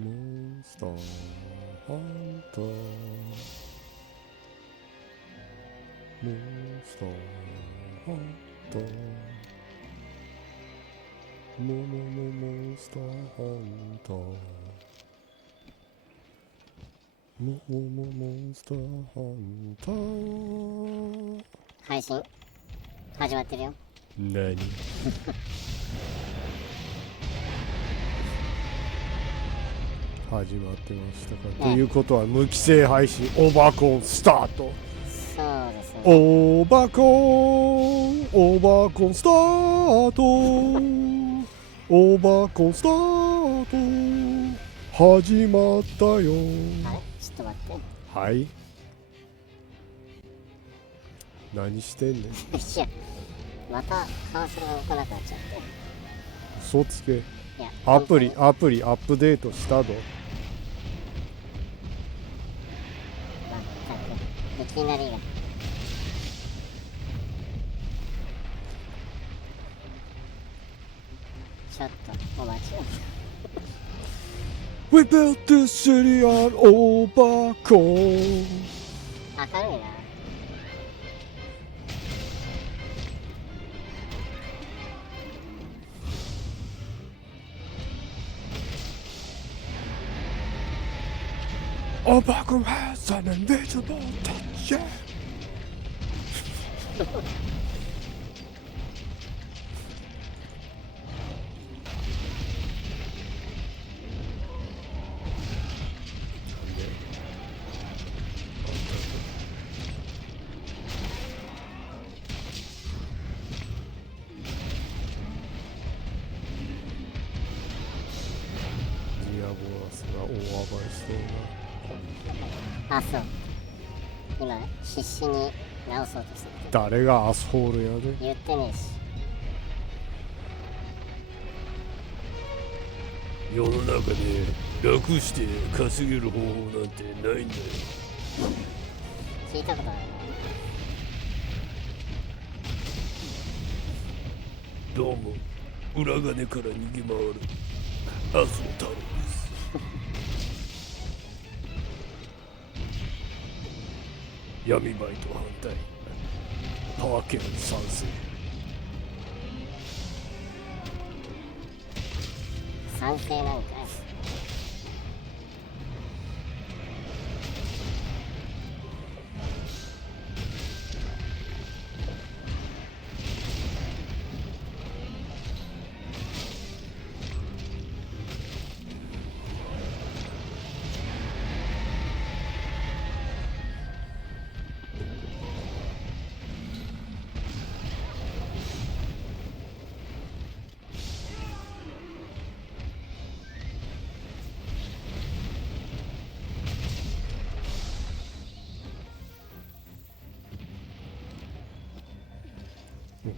モンスターハンターモンスターハンターモンスターハンターモンスターハンター配信始まってるよ。何始まってましたか、ということは無規制配信オバコンスタート。そうですね。オバコンスタートオバコンスタート始まったよ。あれちょっと待って。はい、何してんねん。いやまたカーソルが動かなくなっちゃって。嘘つけ。いやアプリアップデートしたぞ。全くいきなりがちょっとお待ちを。We built this city on オバコン。明るいな。オバコン has an invisible touch。ディアボラスが大暴れしそうな。あ、そう今必死に直そうとしてる。誰がアスホールやで。言ってねえし。世の中で楽して稼げる方法なんてないんだよ。聞いたことあるどうも裏金から逃げ回るアズ太郎です。闇バイト反対、パワーケン賛成。な。賛成なんかい。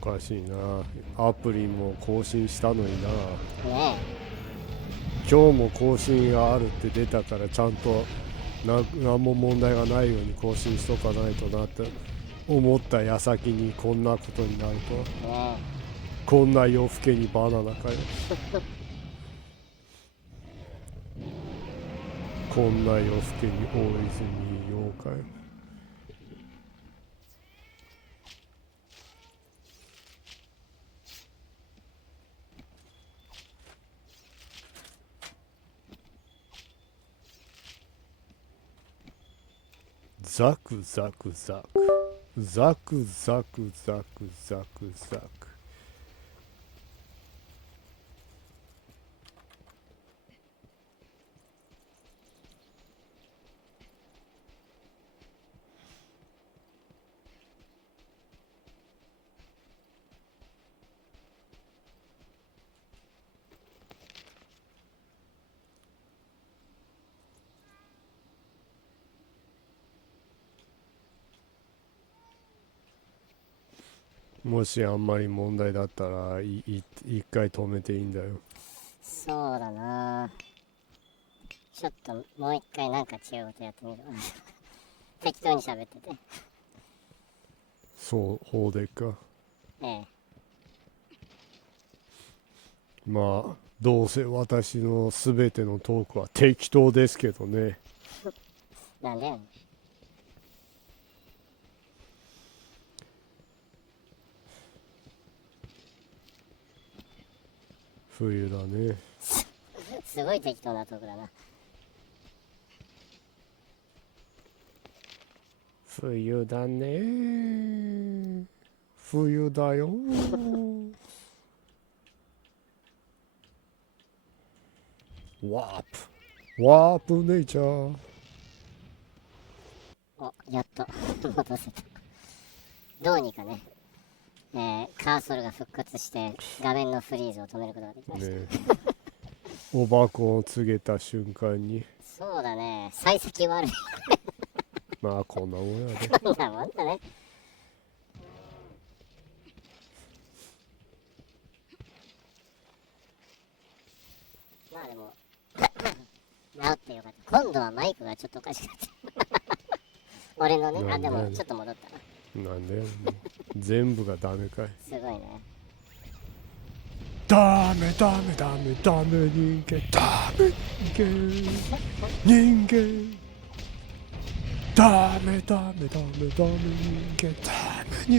おかしいな。アプリも更新したのにな。ね今日も更新があるって出たからちゃんと何も問題がないように更新しとかないとなって思った矢先にこんなことになるとは。えねこんな夜更けにバナナかよ。こんな夜更けに大泉洋かよ。ザクザクザクザクザクザクザクザク。もしあんまり問題だったら一回止めていいんだよ。そうだな。ちょっともう一回なんか違うことやってみる。適当に喋ってて。そう、ほうでか。ええまあどうせ私の全てのトークは適当ですけどね。なんでやねん。冬だね。すごい適当なトークだな。冬だね。冬だよ。ワープネイチャー。お、やっと戻せた。どうにかね、カーソルが復活して画面のフリーズを止めることができました。ねお箱を告げた瞬間に、そうだね、幸先悪い。まあこんなもんやで。こんなもんだね。まあでも治ってよかった。今度はマイクがちょっとおかしくなって俺のね。あ、でもちょっと戻ったな。なんで全部がダメかい。すごいね。ダメダメダメダメ人間、ダメ人間ダメダメダメダメ人間、ダメ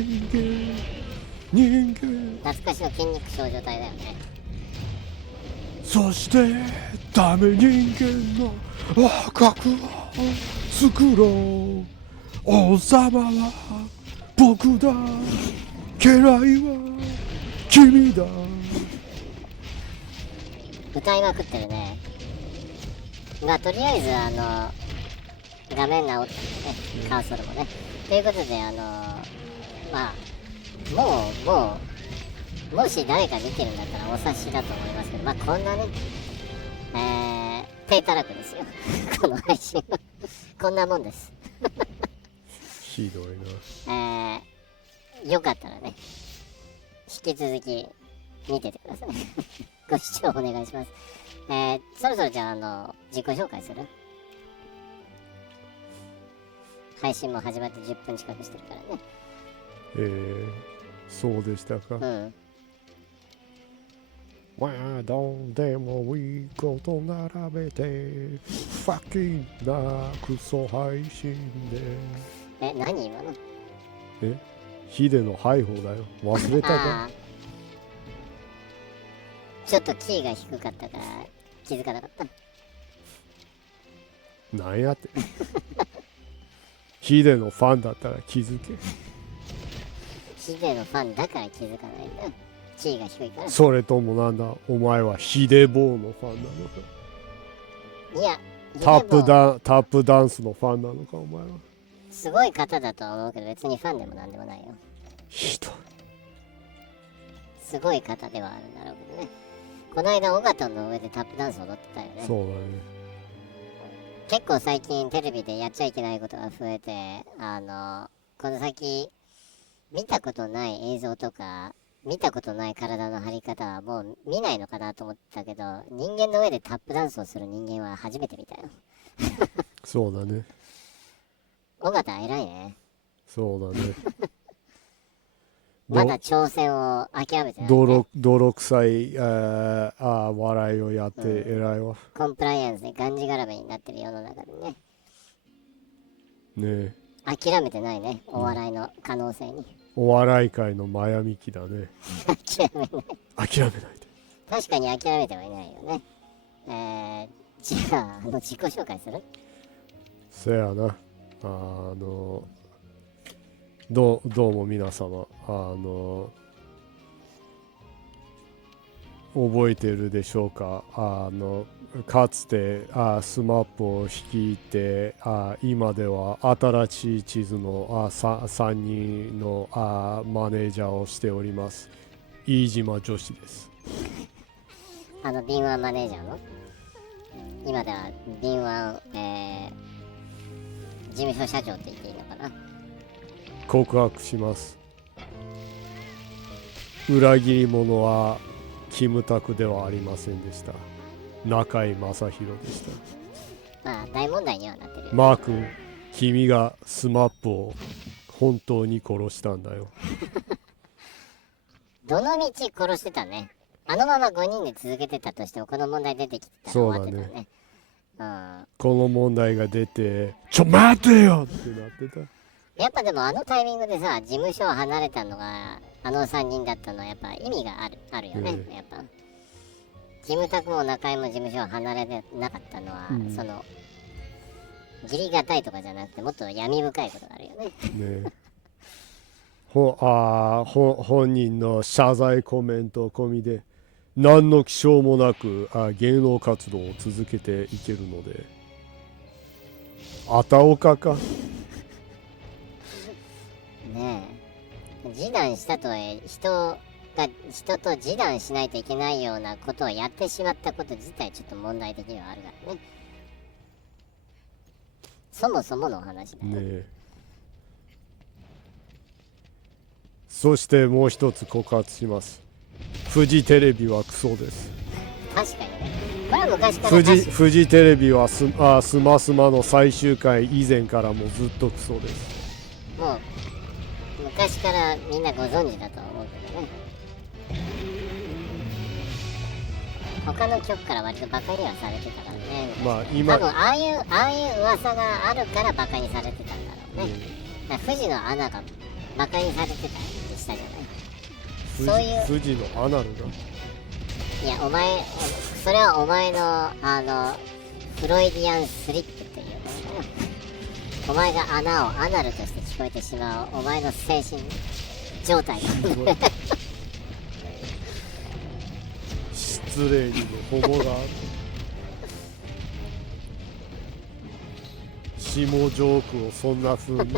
人間。懐かしの筋肉少女隊だよね。そしてダメ人間の赤くを作ろう。王様は僕だ、家来は君だ。歌いまくってるね。まあとりあえず画面直ってね、カーソルもね。ということでまあもし誰か見てるんだったらお察しだと思いますけど、まあこんなね、低たらくですよこの配信はこんなもんです。ひどいな。よかったらね、引き続き見ててくださいご視聴お願いします。そろそろじゃあ自己紹介する？配信も始まって10分近くしてるからね。そうでしたか。うん。まあどうでもいいこと並べてファッキンなクソ配信で。何今の？ヒデのハイホーだよ。忘れたか。ちょっとキーが低かったから気づかなかった。なんやってヒデのファンだったら気づけ。ヒデのファンだから気づかないんだよ。キーが低いから。それともなんだ、お前はヒデボーのファンなのか。いや、タップダンスのファンなのか、お前は。すごい方だとは思うけど別にファンでもなんでもないよ。ひどい。すごい方ではあるんだろうけどね。この間オガトンの上でタップダンス踊ってたよね。そうだね。結構最近テレビでやっちゃいけないことが増えて、この先見たことない映像とか見たことない体の張り方はもう見ないのかなと思ったけど、人間の上でタップダンスをする人間は初めて見たよそうだね。尾形偉いね。そうだね。まだ挑戦を諦めてない、ね。泥臭い笑いをやって偉いわ。コンプライアンスでがんじがらめになってる世の中でね。ねえ。諦めてないね、お笑いの可能性に。お笑い界のマヤミキだね。諦めない。諦めないで。確かに諦めてはいないよね。じゃあ、自己紹介する？せやな。どうも皆様、覚えてるでしょうか。かつてスマップを率いて今では新しい地図の3人のマネージャーをしております飯島女史です。敏腕マネージャーの今では敏腕、事務所社長って言っていいのかな。告白します。裏切り者はキムタクではありませんでした。中居正広でした。まあ大問題にはなってるよ。マー君、君がスマップを本当に殺したんだよ。どの道殺してたね。あのまま5人で続けてたとしてもこの問題出てきてたら終わってたね。この問題が出てちょ待てよってなってた。やっぱでもあのタイミングでさ、事務所を離れたのがあの3人だったのはやっぱ意味があるよね、やっぱキムタクも中居も事務所を離れてなかったのは、その義理がたいとかじゃなくてもっと闇深いことがあるよね。ね本人の謝罪コメント込みで何の気性もなく芸能活動を続けていけるので、あたおかかねえ、示談したとはいえ人と示談しないといけないようなことをやってしまったこと自体ちょっと問題的ではあるからね。そもそものお話だよね。そしてもう一つ告発します。フジテレビはクソです。確かにね、これは昔からフジテレビはスマスマの最終回以前からもずっとクソです。もう昔からみんなご存知だとは思うけどね。他の局から割とバカにはされてたからね。まあ今多分ああいう噂があるからバカにされてたんだろうね。だから富士のアナがバカにされてたりしたじゃない。そういう富士のアナルが、いやお前それはお前のフロイディアンスリップっていうのお前が穴をアナルとして聞こえてしまうお前の精神状態が失礼にも程がある。下ジョークをそんな風に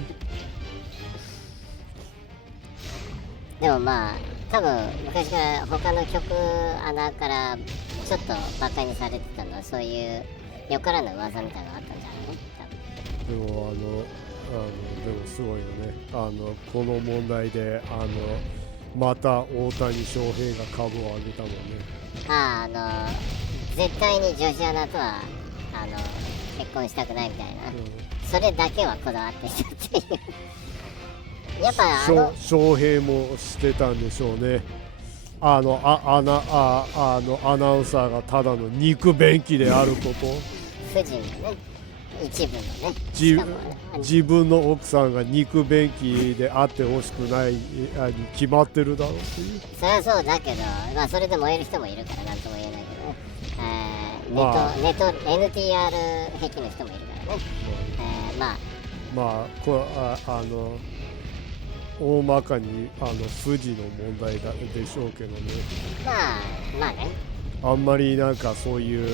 でもまあ多分昔から他の曲穴からちょっとバカにされてたのはそういうよからぬ噂みたいなのがあったんじゃないの。でもでもすごいよね。この問題でまた大谷翔平が株を上げたもんね。絶対に女子アナとは結婚したくないみたいな、それだけはこだわってきたっていうやっぱ翔平もしてたんでしょうね。アナウンサーがただの肉便器であること。夫人のね、一部のね、自分の奥さんが肉便器であってほしくないに決まってるだろうっていう。そりゃそうだけど、まあそれで燃える人もいるからなんとも言えないけど、NTR 壁の人もいるからね。大まかに富士の問題でしょうけどね。まあね。あんまりなんかそういう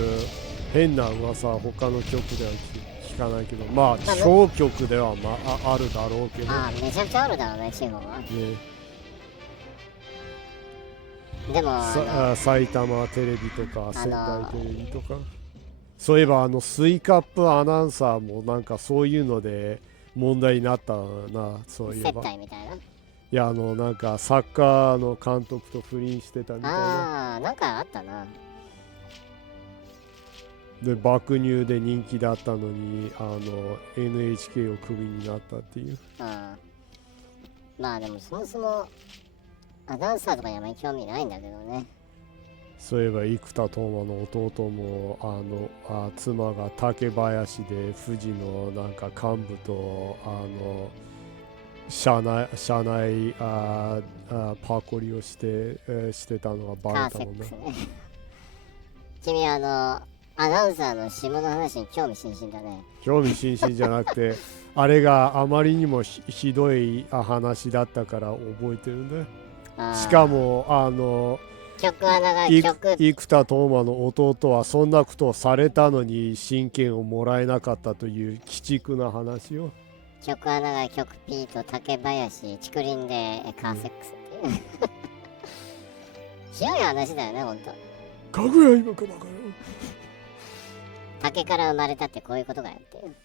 変な噂は他の局では聞かないけど、まあ小局ではあるだろうけど。めちゃくちゃあるだろうね、地方は。ね。でも埼玉テレビとか仙台テレビとか、そういえばスイカップアナウンサーもなんかそういうので問題になったな。そういえば接待みたいな。いやなんかサッカーの監督と不倫してたみたいな。なんかあったな。で爆乳で人気だったのにNHK をクビになったっていう。まあでもそもそもアナウンサーとかにあまり興味ないんだけどね。そういえば生田斗真の弟も妻が竹林で富士のなんか幹部と社内パコリをしてたのがバレたもんね。君アナウンサーの下の話に興味津々だね。興味津々じゃなくてあれがあまりにもひどい話だったから覚えてるんだよ。しかも生田斗真の弟はそんなことをされたのに親権をもらえなかったという鬼畜な話を。曲穴が曲 P と竹林竹林でカーセックスっていうひどい話だよね、ほんと。かぐや今かバカよ。竹から生まれたってこういうことがやっていう。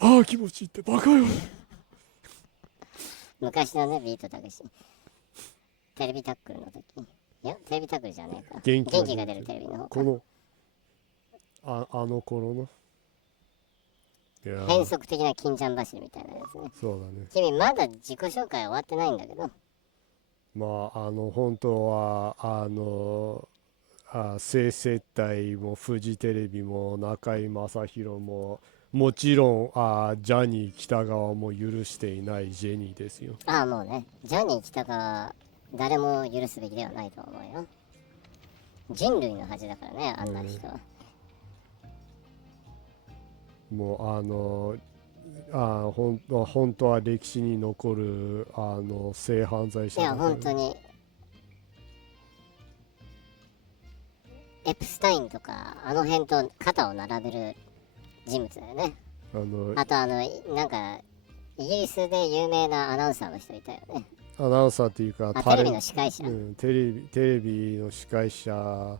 ああ気持ちいいってバカよ。昔のね、ビートたけしテレビタックルの時、いやテレビタックルじゃねえか、元気が出るテレビの方か、このあの頃の変則的な金ちゃん走りみたいなやつね。そうだね。君まだ自己紹介終わってないんだけど。まあ本当は性接待もフジテレビも中居正広ももちろんジャニー喜多川も許していないジェニーですよ。もうね、ジャニー喜多川誰も許すべきではないと思うよ。人類の恥だからね、あんな人は。もう本当は歴史に残る性犯罪者いや本当にエプスタインとかあの辺と肩を並べる人物だよね。あとなんかイギリスで有名なアナウンサーの人いたよね。アナウンサーっていうかテレビの司会者、テレビの司会者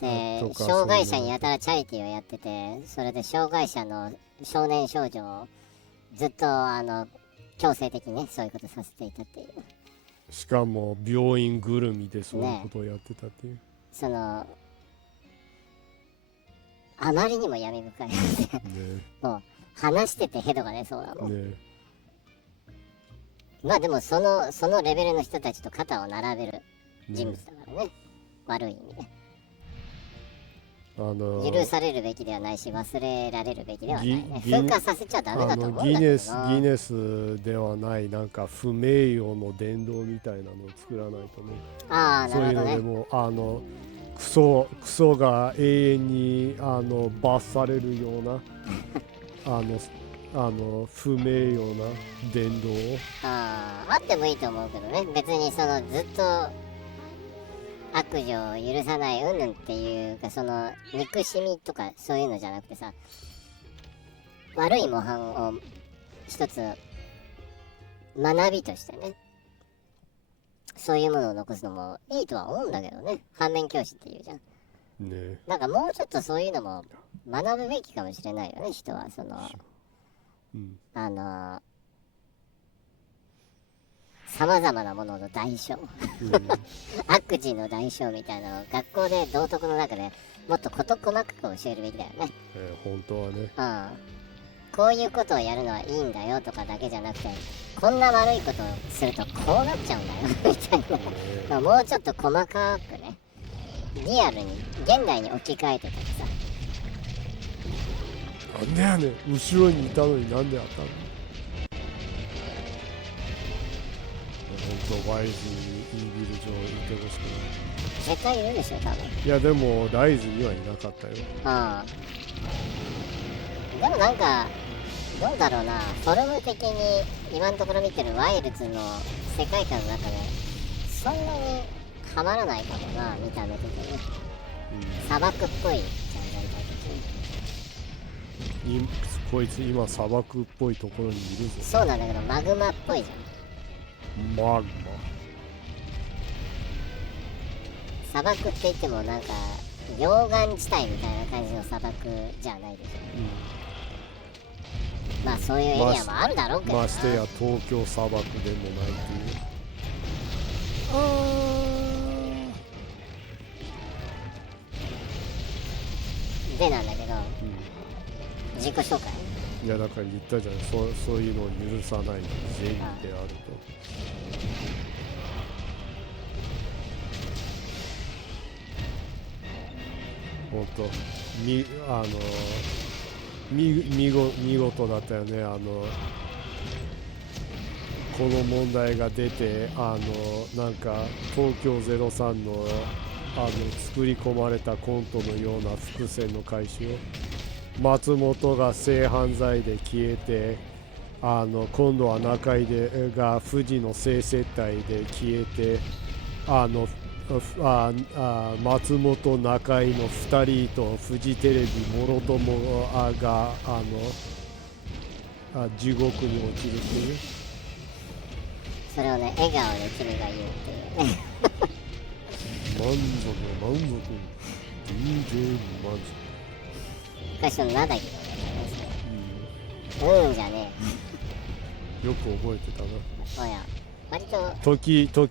で障害者にやたらチャリティーをやってて、それで障害者の少年少女をずっと強制的にねそういうことさせていたっていう。しかも病院ぐるみでそういうことをやってたっていう、そのあまりにも闇深いねもう話しててヘドが出そうだもんね。まあでもそのレベルの人たちと肩を並べる人物だからね、悪い意味で許されるべきではないし忘れられるべきではないね。風化させちゃダメだと思うんだけどな。ギネスではないなんか不名誉の殿堂みたいなのを作らないとね。なるほどね。そういうのでもクソが永遠に罰されるような不名誉な殿堂をあってもいいと思うけどね。別にずっと悪女を許さないうんぬんっていうか、憎しみとかそういうのじゃなくてさ、悪い模範を一つ学びとしてね、そういうものを残すのもいいとは思うんだけどね。反面教師っていうじゃんね。なんかもうちょっとそういうのも学ぶべきかもしれないよね、人は。さまざまなものの代償悪事の代償みたいなのを学校で道徳の中でもっと事細かく教えるべきだよね。本当はね、こういうことをやるのはいいんだよとかだけじゃなくて、こんな悪いことをするとこうなっちゃうんだよみたいなもうちょっと細かくね、リアルに現代に置き換えてたらさ。なんでやねん、後ろにいたのになんでやったの。本当ワイズにイービル上いてほしくない。絶対いるでしょ多分。いやでもライズにはいなかったよ。でもなんかどうだろうな、フォルム的に今のところ見てるワイルズの世界観の中でそんなにハマらないかもな、見た目的に。砂漠っぽいじゃん全体的に。こいつ今砂漠っぽいところにいるぞ。そうなんだけどマグマっぽいじゃん。マグマ。砂漠って言ってもなんか溶岩地帯みたいな感じの砂漠じゃないでしょ、まあそういうエリアもあるだろうけどな。ましてや東京砂漠でもないっていう。でなんだけど、自己紹介。いやだから言ったじゃん、そういうのを許さないジェニーであると。本当見事だったよね。この問題が出てなんか東京03の作り込まれたコントのような伏線の回収を松本が性犯罪で消えて今度は中居が富士の性接待で消えて松本中居の2人とフジテレビもろともが地獄に落ちるっていう。それをね笑顔で君が言うっていうね満足 DJ 満足。昔のナダギのじゃねえよく覚えてたな。おや割と時々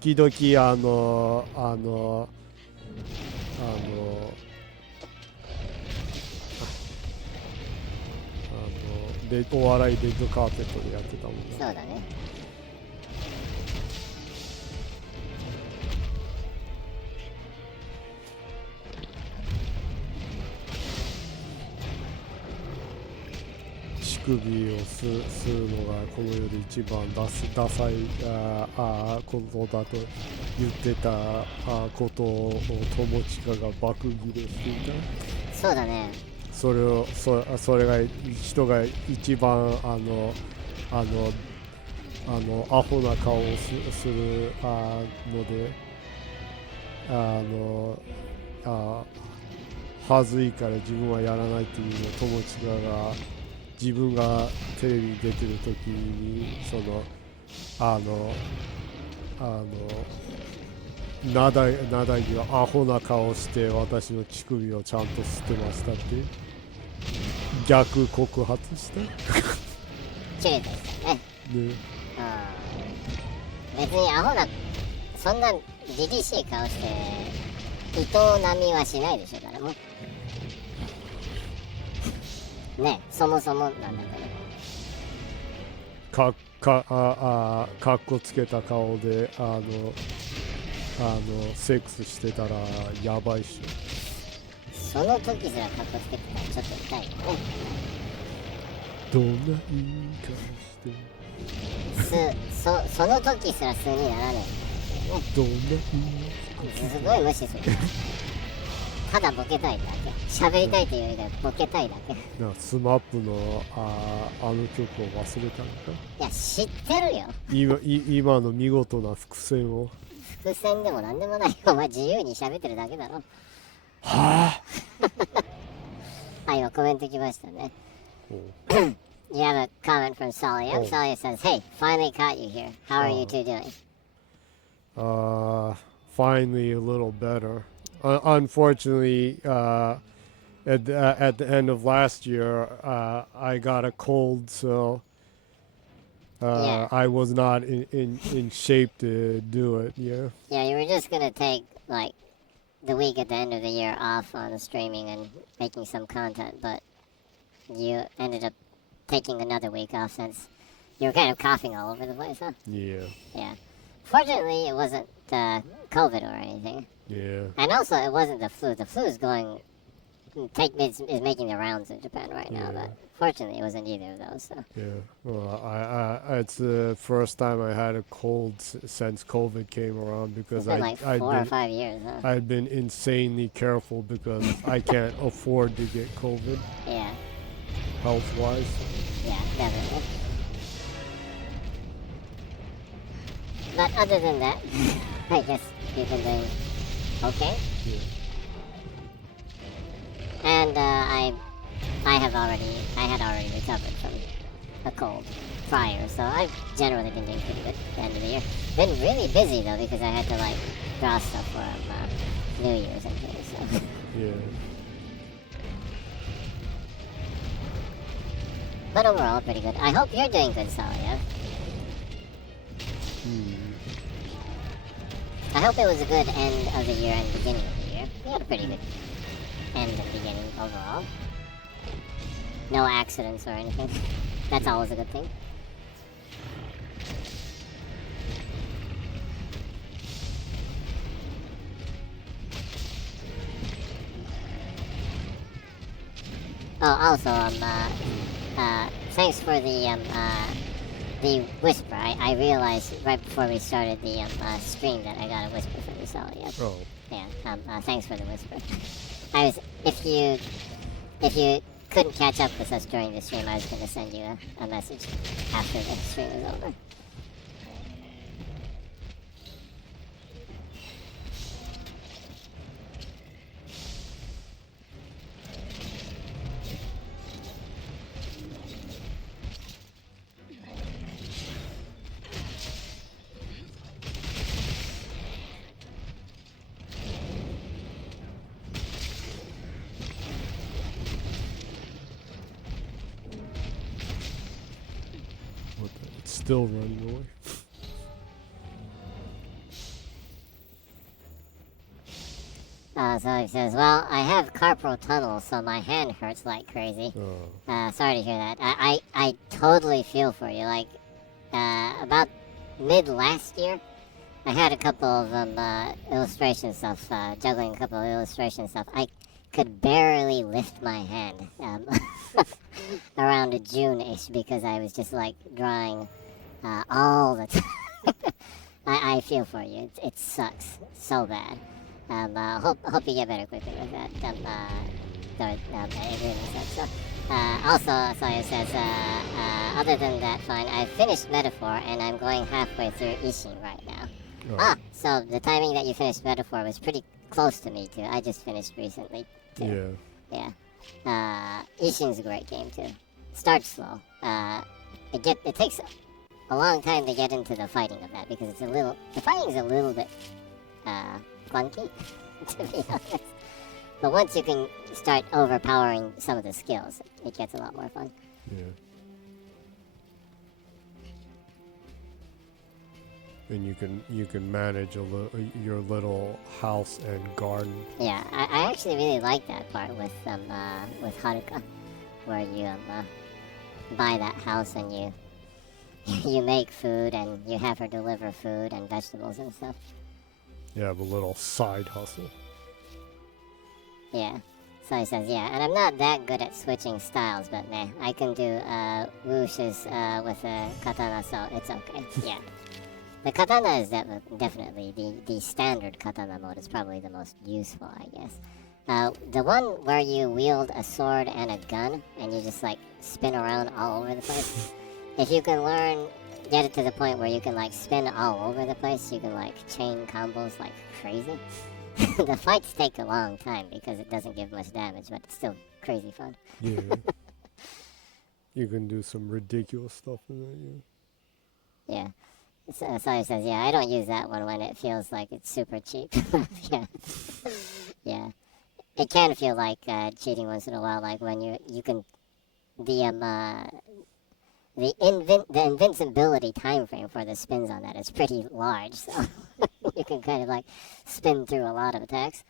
お笑いレッドカーペットでやってたもんね。そうだね。首を吸うのがこの世で一番ダサいことだと言ってたことを友近が爆切れしていた。そうだね。それが人が一番アホな顔をするのではずいから自分はやらないっていうのを友近が自分がテレビに出てる時になだぎはアホな顔して私の乳首をちゃんと吸ってましたって逆告発した切れてきたね。ね。別にアホな、そんな凛々しい顔して伊藤並みはしないでしょ、誰も。ね、そもそもなんだけど。かっこつけた顔でセックスしてたらやばいっしょ。その時すらかっこつけてたらちょっと痛いよね。どんな言い方してその時すら素にならない、ね、どんな言いすごい無視する。ただボケたいだけ、喋りたいというよりはボケたいだけ。スマップのあの曲を忘れたのか。いや知ってるよ。今の見事な伏線を。伏線でもなんでもないよ。お前自由に喋ってるだけだろ。はあ。今コメント来ましたね。You have a comment from Salia. Salia says, "Hey, finally caught you here. How are you two doing?" Finally a little better. Unfortunately, at the end of last year, I got a cold, so Yeah. I was not in shape to do it. Yeah. Yeah, you were just gonna take like the week at the end of the year off on streaming and making some content, but you ended up taking another week off since you were kind of coughing all over the place, huh? Yeah. Yeah. Fortunately, it wasn't COVID or anything. Yeah. And also, it wasn't the flu. The flu is is making the rounds in Japan right now, Yeah. but fortunately, it wasn't either of those. So. Yeah. Well, I it's the first time I had a cold since COVID came around because It's been like 4 or 5 years, huh? I've been insanely careful because I can't afford to get COVID Yeah. health-wise. Yeah, definitely. But other than that, I guess you've been doing okay. Yeah. And I had already recovered from a cold prior, so I've generally been doing pretty good at the end of the year. Been really busy though because I had to like draw stuff for New Year's and things. So. Yeah. But overall, pretty good. I hope you're doing good, Salia. I hope it was a good end of the year and beginning of the year. We had a pretty good end and beginning overall. No accidents or anything. That's always a good thing. Oh, also, thanks for the whisper. I realized right before we started the stream that I got a whisper from you, Salia. Oh. Yeah. Thanks for the whisper. If you couldn't catch up with us during the stream, I was going to send you a message after the stream is over. It's still running away. So he says, well, I have carpal tunnel, so my hand hurts like crazy. Sorry to hear that. I totally feel for you. Like, about mid last year, I had a couple of illustration stuff, juggling a couple of illustration stuff. I could barely lift my hand around June-ish because I was just like drawing all the time. I feel for you. It sucks so bad. Hope you get better quickly with that. So, also, Sawyer says, other than that, fine. I finished Metaphor and I'm going halfway through Ishin right now. Oh. So the timing that you finished Metaphor was pretty close to me too. I just finished recently too. Yeah. Ishin's a great game too. Starts slow. It takes a long time to get into the fighting of that because the fighting's a little bit clunky, to be honest. But once you can start overpowering some of the skills, it gets a lot more fun. Yeah. And you can manage your little house and garden. Yeah, I actually really like that part with Haruka, where you buy that house and you you make food and you have her deliver food and vegetables and stuff. You have a little side hustle. Yeah. So he says, yeah, and I'm not that good at switching styles, but man, I can do whooshes with a katana, so it's okay. Yeah. The katana is definitely the standard katana mode is probably the most useful, I guess. The one where you wield a sword and a gun and you just like spin around all over the place. If you can get it to the point where you can like spin all over the place, you can like chain combos like crazy. The fights take a long time because it doesn't give much damage, but it's still crazy fun. Yeah. You can do some ridiculous stuff in that, Yeah. Sawyer says, yeah, I don't use that one when it feels like it's super cheap. Yeah. Yeah. It can feel like cheating once in a while, like when you can the invincibility time frame for the spins on that is pretty large, so you can kind of like spin through a lot of attacks.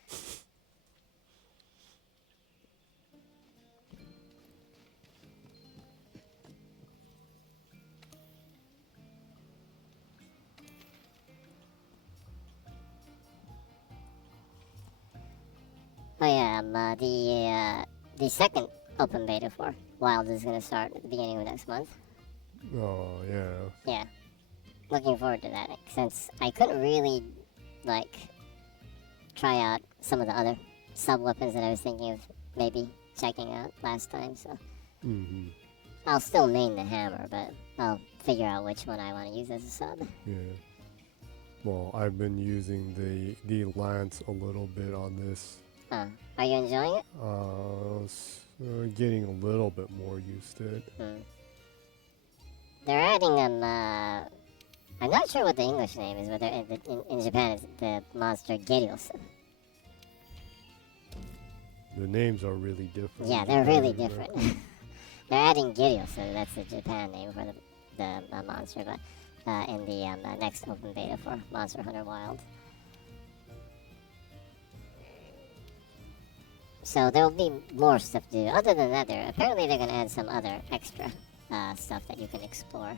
Oh yeah, the second open beta for Wild is gonna start at the beginning of next month. Oh, yeah. Yeah. Looking forward to that, since I couldn't really, like, try out some of the other sub-weapons that I was thinking of maybe checking out last time, so... Mm-hmm. I'll still main the hammer, but I'll figure out which one I want to use as a sub. Yeah. Well, I've been using the lance a little bit on this. Are you enjoying it? Getting a little bit more used to it. They're adding I'm not sure what the English name is, but in Japan it's the monster Geryosu. The names are really different. Yeah, they're really different. They're adding Geryosu, that's the Japan name for the monster, but in the next open beta for Monster Hunter Wild. So there'll be more stuff to do. Other than that, apparently they're going to add some other extra stuff that you can explore.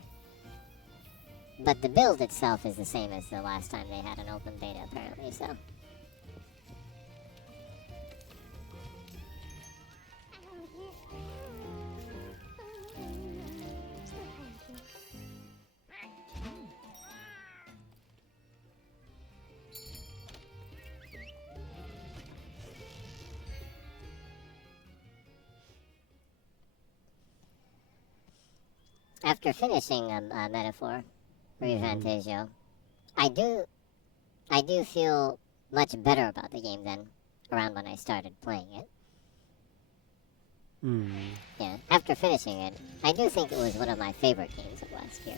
But the build itself is the same as the last time they had an open beta, apparently, so... After finishing Metaphor, Refantasio, I do feel much better about the game than around when I started playing it. Yeah, after finishing it, I do think it was one of my favorite games of last year.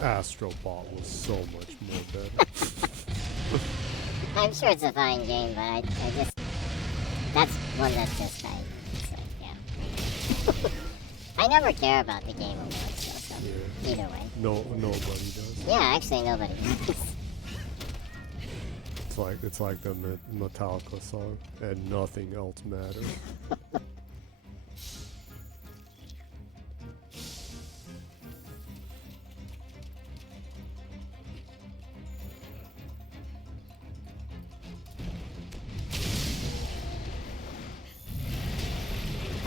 Astrobot was so much more better. I'm sure it's a fine game, but I just... That's one that's just it's like, yeah. I never care about the game awards, so Yeah. either way. Nobody does. Yeah, actually nobody does. It's like the Metallica song, and nothing else matters.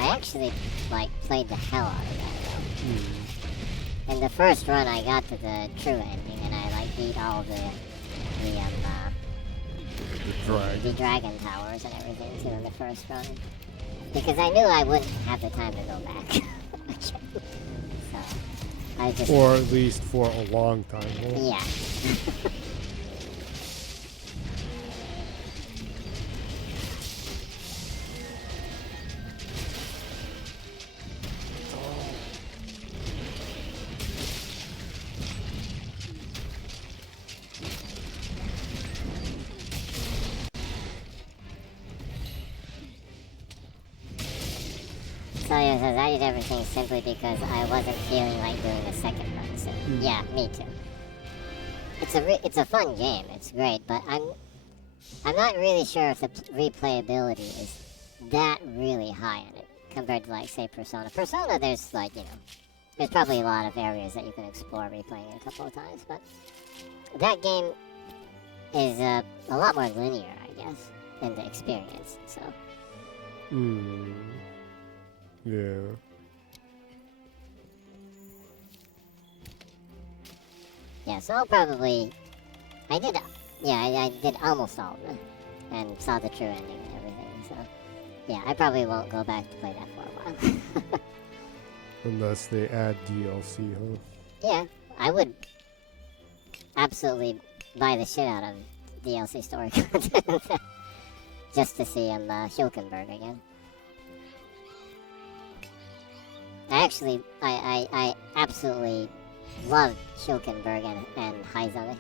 I actually like played the hell out of that though. In the first run, I got to the true ending, and I like beat all the dragon towers and everything too in the first run, because I knew I wouldn't have the time to go back. So I just, or at least for a long time. Huh? Yeah. Sawyer says, I did everything simply because I wasn't feeling like doing a second run. So, yeah, me too. It's a fun game. It's great, but I'm not really sure if the replayability is that really high in it compared to, like, say, Persona. Persona, there's, like, you know, there's probably a lot of areas that you can explore replaying it a couple of times, but that game is a lot more linear, I guess, in the experience, so. Yeah. Yeah, so I'll probably... I did almost all of it, and saw the true ending and everything, so... Yeah, I probably won't go back to play that for a while. Unless they add DLC, huh? Yeah, I would absolutely buy the shit out of DLC story content just to see him Hilkenberg again. I absolutely love Hilkenberg and Haizane.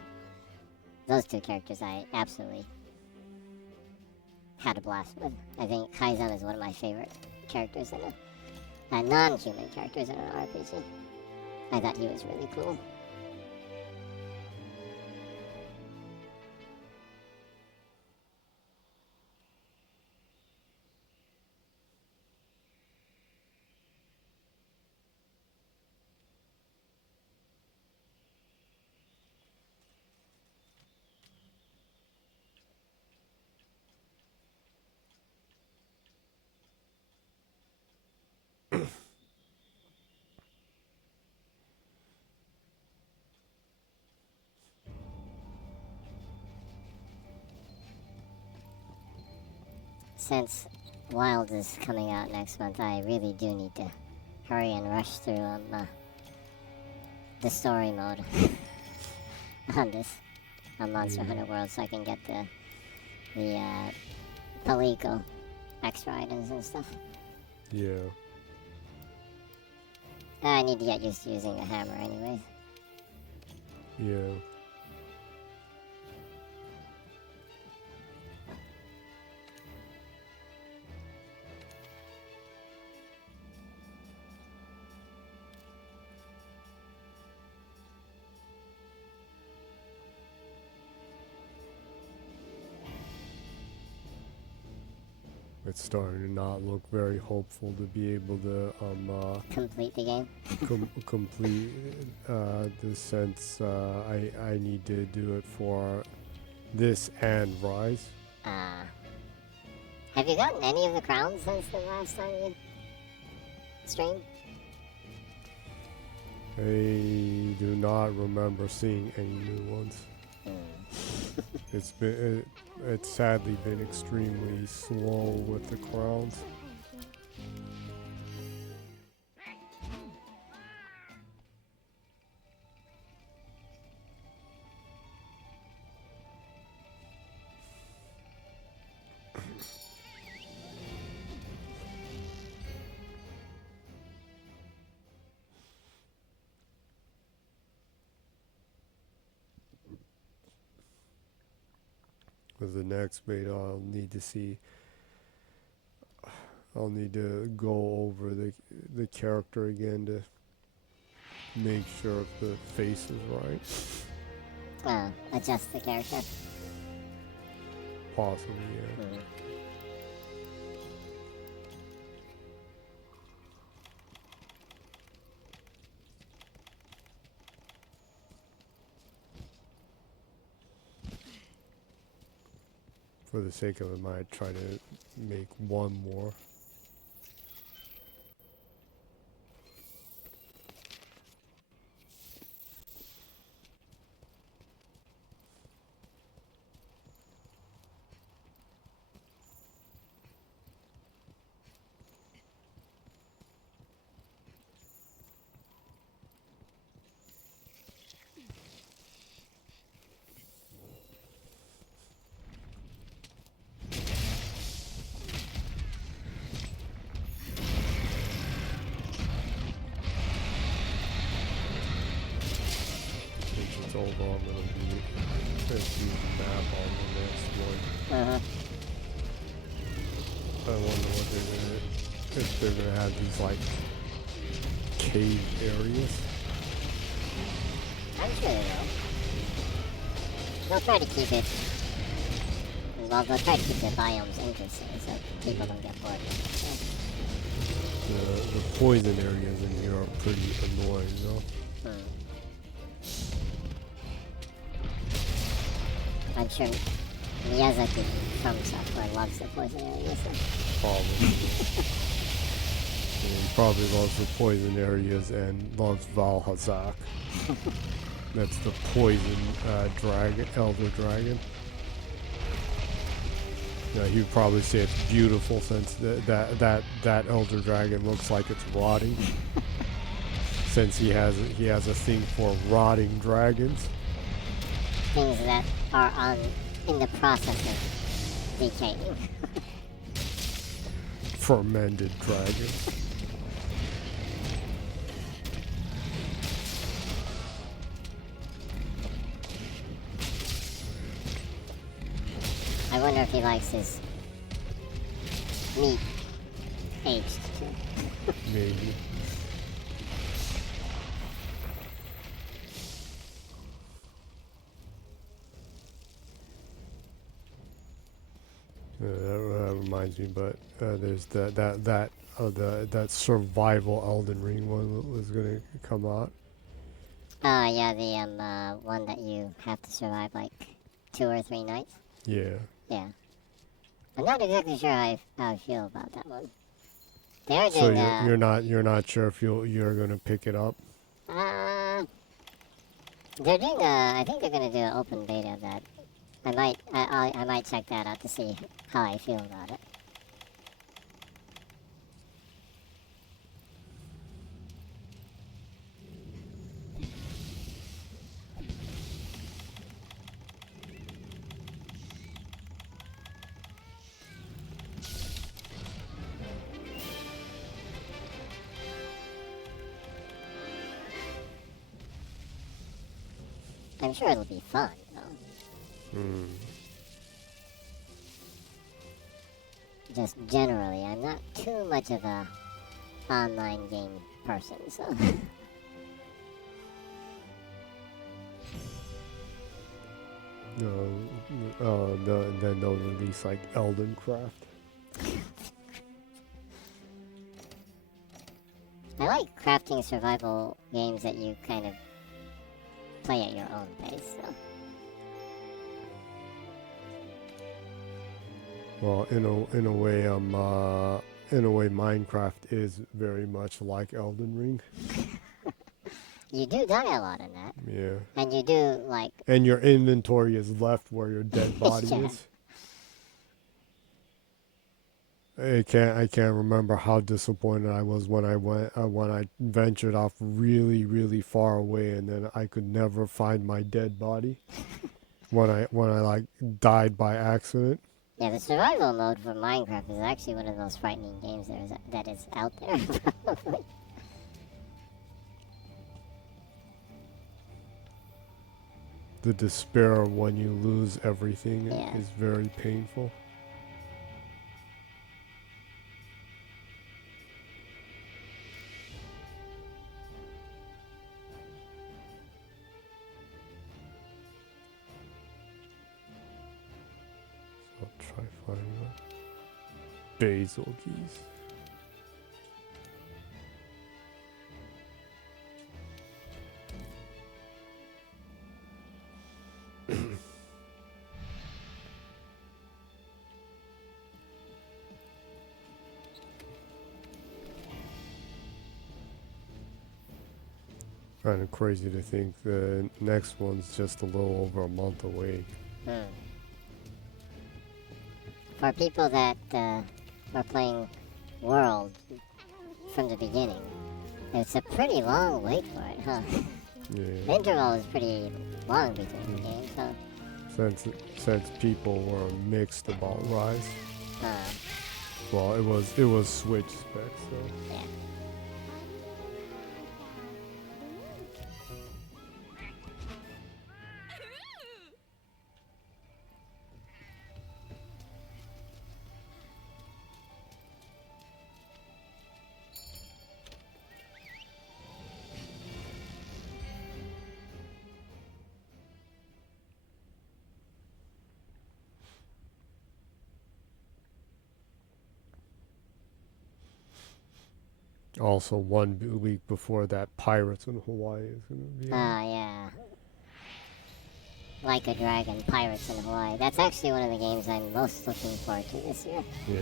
Those two characters I absolutely had a blast with. I think Haizane is one of my favorite characters in a non-human characters in an RPG. I thought he was really cool. Since Wild is coming out next month, I really do need to hurry and rush through the story mode on Monster Hunter World, so I can get the Palico extra items and stuff. Yeah. I need to get used to using a hammer anyways. Yeah. It's starting to not look very hopeful to be able to Complete the game. complete the sense I need to do it for this and Rise. Have you gotten any of the crowns since the last time you streamed? I do not remember seeing any new ones. It's sadly been extremely slow with the crowns. With the next beta, I'll need to go over the character again to make sure if the face is right. Adjust the character. Possibly, yeah. For the sake of it, I might try to make one more. hold on, I'm gonna view the map on the next one. I wonder what if they're gonna have these like cave areas. I'm sure they will. They'll try to keep it. Well, they'll try to keep the biomes interesting so people don't get bored. The poison areas in here are pretty annoying, though. I'm sure Miyazaki from Software loves the poison areas. Probably. He probably loves the poison areas and loves Valhazak. That's the poison dragon, elder dragon. Yeah, he would probably say it's beautiful since that elder dragon looks like it's rotting. Since he has a thing for rotting dragons. Things that are in the process of decaying. Fermented dragons. I wonder if he likes his meat aged too. Maybe. That reminds me, but there's that survival Elden Ring one was gonna come out. Oh yeah, the one that you have to survive like 2 or 3 nights. Yeah. Yeah. I'm not exactly sure how I feel about that one. They are So doing you're not sure if you're gonna pick it up. They're doing I think they're gonna do an open beta of that. I might check that out to see how I feel about it. I'm sure it'll be fun, though. Just generally, I'm not too much of a online game person, so. Then they'll release like Elden Craft. I like crafting survival games that you kind of play at your own pace, so. Well, in a way, Minecraft is very much like Elden Ring. You do die a lot in that. Yeah. And you do, like... And your inventory is left where your dead body Yeah. is. I can't remember how disappointed I was when I ventured off really, really far away, and then I could never find my dead body. when I like died by accident. Yeah, the survival mode for Minecraft is actually one of the most frightening games that is out there, probably. The despair when you lose everything Yeah. is very painful. So I'll try finding that. Basil keys. Kind of crazy to think the next one's just a little over a month away. For people that are playing World from the beginning, it's a pretty long wait for it, huh? Yeah. The interval is pretty long between the games, huh? Since people were mixed about Rise. Uh, Well, it was Switch specs, so. yeah. Also, 1 week before that, Pirates in Hawaii is going to be out. Yeah. Like a Dragon, Pirates in Hawaii. That's actually one of the games I'm most looking forward to this year. Yeah.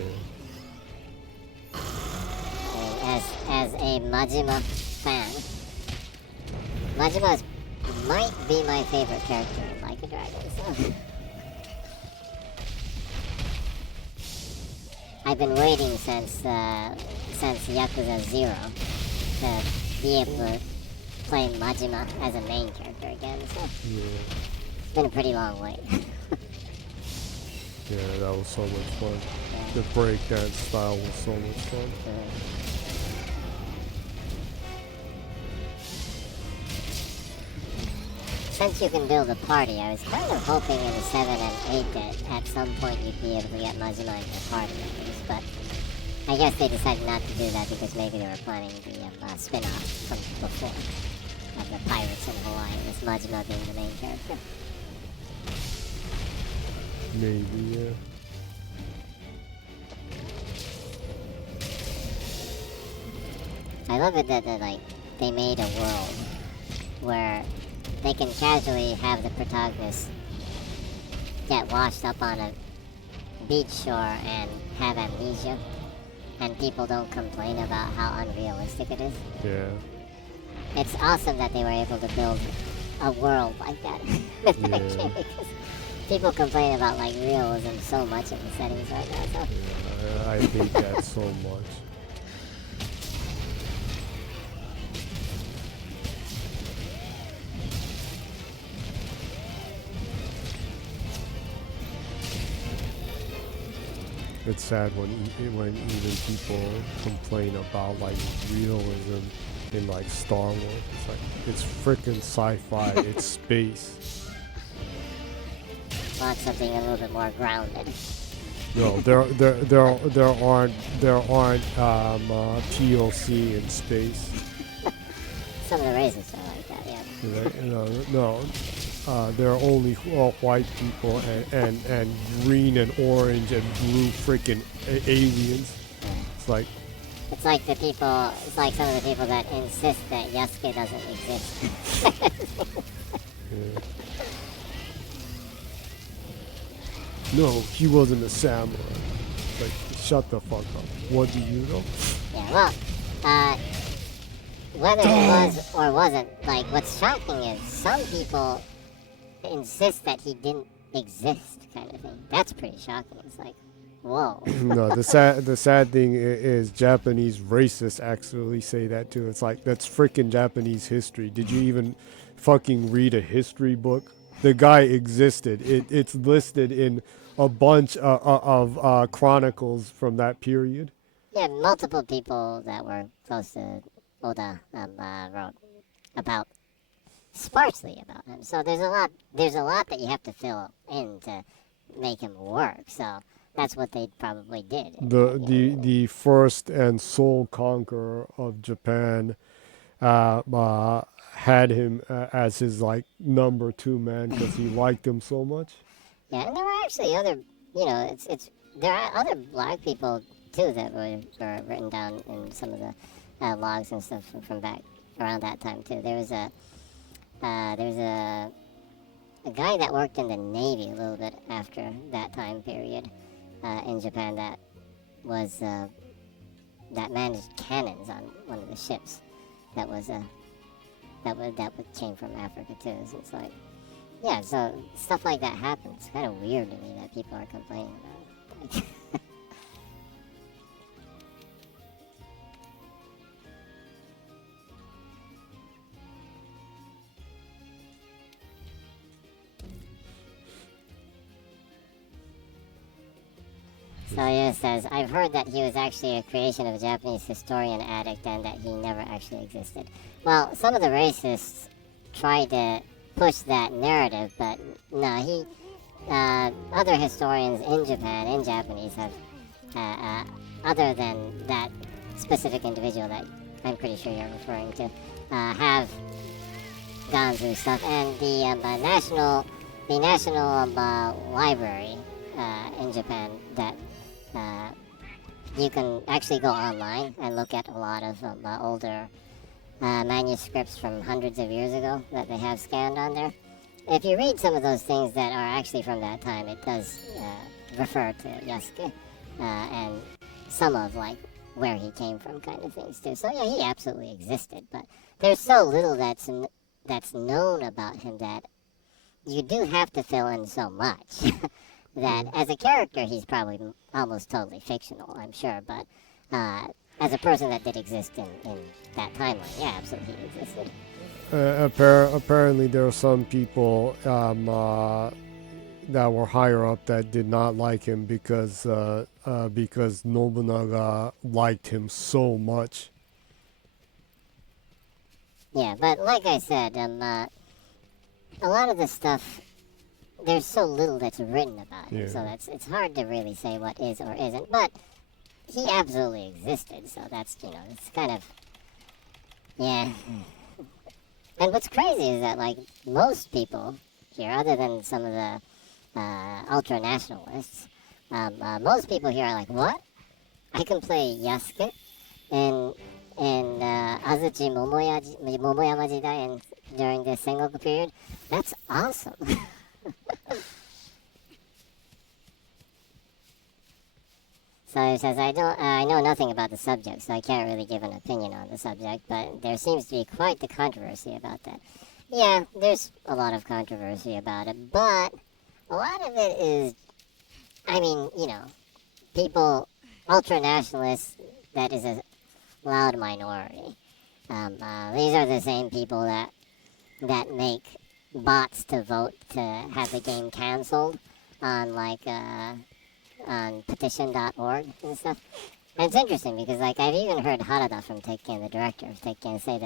And as a Majima fan, Majima might be my favorite character in Like a Dragon, so. I've been waiting since Yakuza 0 to be able to play Majima as a main character again, so. Yeah. It's been a pretty long wait. Yeah, that was so much fun. Yeah. The breakdance style was so much fun. Since you can build a party, I was kind of hoping in 7 and 8 that at some point you'd be able to get Majima in your party at least, but I guess they decided not to do that because maybe they were planning the spin-off from before of the Pirates in Hawaii, with Majima being the main character. Maybe, yeah. I love it that they made a world where they can casually have the protagonist get washed up on a beach shore and have amnesia, and people don't complain about how unrealistic it is. Yeah. It's awesome that they were able to build a world like that with that Yeah. game, because people complain about realism so much in the settings right now. So. I hate that so much. It's sad when even people complain about realism in Star Wars. It's freaking sci-fi. It's space. Want something a little bit more grounded. No, there aren't POC in space. Some of the races are like that, yeah. No. There are only white people and green and orange and blue freaking aliens. It's like the people. It's like some of the people that insist that Yasuke doesn't exist. yeah. No, he wasn't a samurai. Like, shut the fuck up. What do you know? Yeah, well, whether it was or wasn't, what's shocking is some people insist that he didn't exist, kind of thing. That's pretty shocking. It's like, whoa. No, the sad thing is Japanese racists actually say that too. It's like, that's freaking Japanese history. Did you even fucking read a history book? The guy existed. It's listed in a bunch of chronicles from that period. Yeah, multiple people that were close to Oda wrote sparsely about him. So there's a lot that you have to fill in to make him work. So that's what they probably did. The first and sole conqueror of Japan had him as his number 2 man because he liked him so much. Yeah, and there were actually other, there are other black people too that were written down in some of the logs and stuff from back around that time too. There was a guy that worked in the Navy a little bit after that time period in Japan that managed cannons on one of the ships that came from Africa too. So it's like, yeah, so stuff like that happens. It's kind of weird to me that people are complaining about it. Salia says, I've heard that he was actually a creation of a Japanese historian addict and that he never actually existed. Well, some of the racists tried to push that narrative, but no, other historians in Japan, in Japanese, have, other than that specific individual that I'm pretty sure you're referring to, have gone through stuff, and the national library in Japan that you can actually go online and look at a lot of older manuscripts from hundreds of years ago that they have scanned on there. If you read some of those things that are actually from that time, it does refer to Yasuke and some of like where he came from kind of things too. So yeah, he absolutely existed, but there's so little that's known about him that you do have to fill in so much that as a character he's probably almost totally fictional, I'm sure, but as a person that did exist in that timeline, yeah, absolutely he existed. Apparently there are some people that were higher up that did not like him because Nobunaga liked him so much. Yeah, but like I said, a lot of the stuff, there's so little that's written about him, so it's hard to really say what is or isn't, but he absolutely existed, so that's, it's kind of, yeah. And what's crazy is that, like, most people here, other than some of the ultra-nationalists, most people here are like, what? I can play Yasuke in Azuchi Momoyama Jidai during the Sengoku period? That's awesome. So he says, I know nothing about the subject, so I can't really give an opinion on the subject, but there seems to be quite the controversy about that. Yeah, there's a lot of controversy about it, but a lot of it is, I mean, people, ultra-nationalists, that is a loud minority. These are the same people that make bots to vote to have the game canceled on, like, on petition.org and stuff. And it's interesting because, like, I've even heard Harada from Tekken, the director of Tekken, say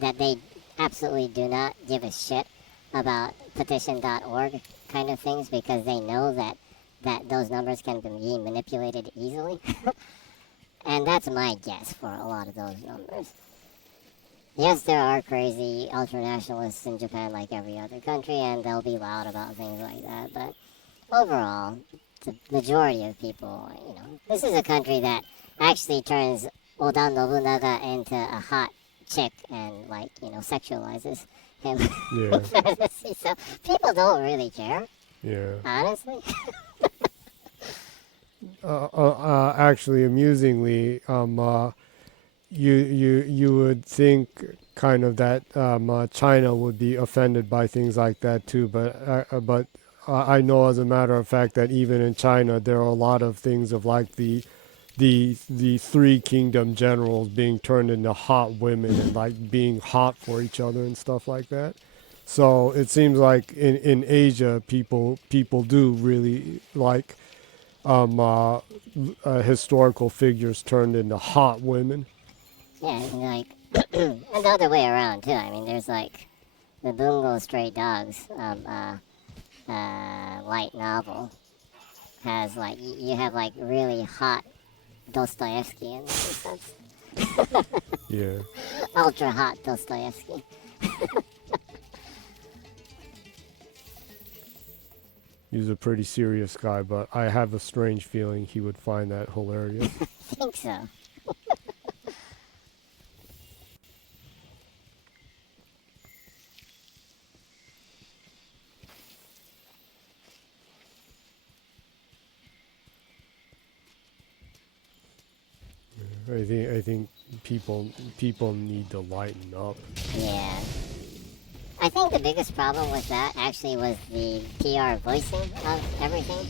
that they absolutely do not give a shit about petition.org kind of things because they know that those numbers can be manipulated easily. And that's my guess for a lot of those numbers. Yes, there are crazy ultra-nationalists in Japan like every other country, and they'll be loud about things like that, but overall, the majority of people, this is a country that actually turns Oda Nobunaga into a hot chick and, like, sexualizes him. Yeah. So people don't really care. Yeah. Honestly. Actually, amusingly, you would think kind of that China would be offended by things like that too, but I know as a matter of fact that even in China there are a lot of things of like the three kingdom generals being turned into hot women and like being hot for each other and stuff like that. So it seems like in Asia people do really like historical figures turned into hot women. Yeah, like, and the other way around too. I mean, there's like the Bungo Stray Dogs light novel has like you have like really hot Dostoevsky and stuff. Yeah. Ultra hot Dostoevsky. He's a pretty serious guy, but I have a strange feeling he would find that hilarious. I think so. I think people need to lighten up. Yeah. I think the biggest problem with that actually was the PR voicing of everything.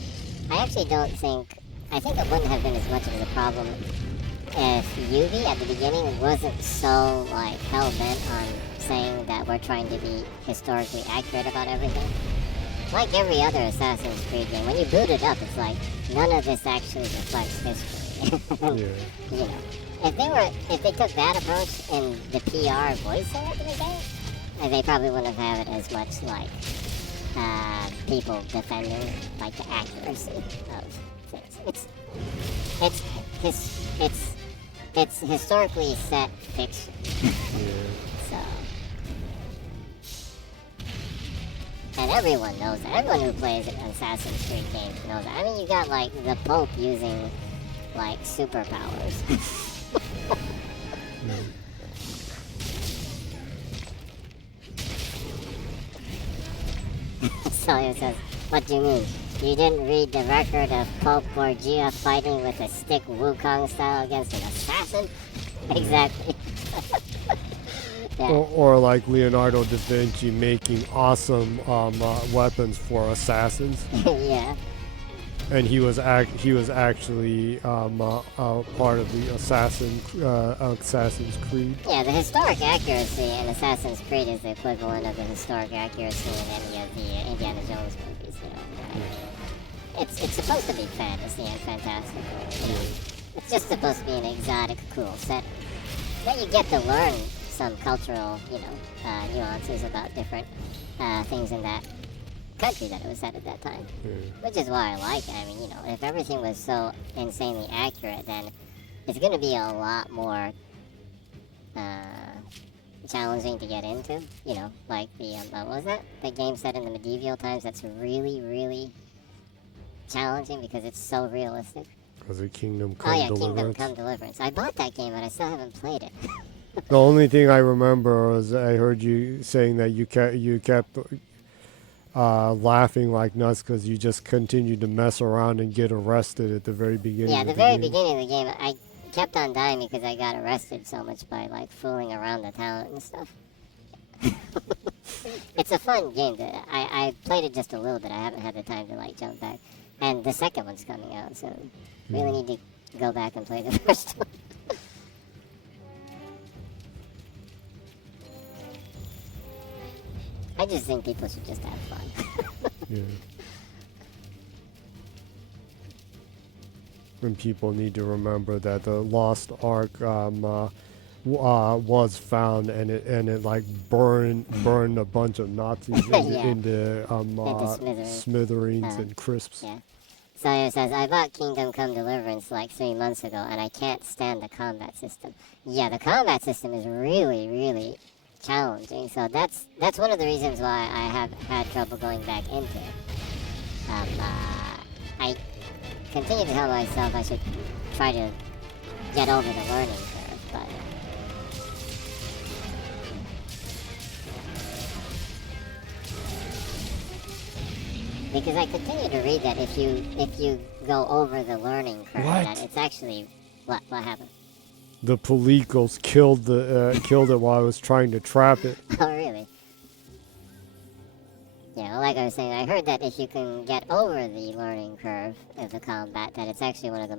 I think it wouldn't have been as much of a problem if Yubi at the beginning wasn't so like hell-bent on saying that we're trying to be historically accurate about everything. Like every other Assassin's Creed game, when you boot it up, it's like none of this actually reflects history. Yeah. If they took that approach in the PR voicing of the game, they probably wouldn't have it as much like people defending like the accuracy of things. It's historically set fiction. So, and everyone knows that. Everyone who plays an Assassin's Creed game knows that. I mean, you got like the Pope using like superpowers. So it says, what do you mean? You didn't read the record of Pope Borgia fighting with a stick Wukong style against an assassin? Exactly. Yeah. Or like Leonardo da Vinci making awesome weapons for assassins. Yeah. And he was actually part of the Assassin's Creed. Yeah, the historic accuracy in Assassin's Creed is the equivalent of the historic accuracy in any of the Indiana Jones movies. You know, it's supposed to be fantasy and fantastic. You know, it's just supposed to be an exotic, cool setting. But you get to learn some cultural, nuances about different things in that country that it was set at that time. Which is why I like it. I mean, if everything was so insanely accurate, then it's going to be a lot more challenging to get into. Like the, what was that? The game set in the medieval times that's really, really challenging because it's so realistic. Was it Kingdom Come Deliverance? Kingdom Come Deliverance. I bought that game, but I still haven't played it. The only thing I remember was I heard you saying that you kept laughing like nuts because you just continued to mess around and get arrested at the very beginning. Yeah, the very beginning of the game, I kept on dying because I got arrested so much by like fooling around the town and stuff. It's a fun game. I played it just a little bit. I haven't had the time to like jump back. And the second one's coming out, so really need to go back and play the first one. I just think people should just have fun. Yeah. And people need to remember that the Lost Ark was found, and it like burned a bunch of Nazis into smithereens and crisps. Yeah. So it says, I bought Kingdom Come Deliverance like 3 months ago, and I can't stand the combat system. Yeah, the combat system is really, really challenging. So that's one of the reasons why I have had trouble going back into it. I continue to tell myself I should try to get over the learning curve, but because I continue to read that if you go over the learning curve, that it's actually what happened? The Palicos killed it while I was trying to trap it. Oh, really? Yeah, well, like I was saying, I heard that if you can get over the learning curve of the combat, that it's actually one of the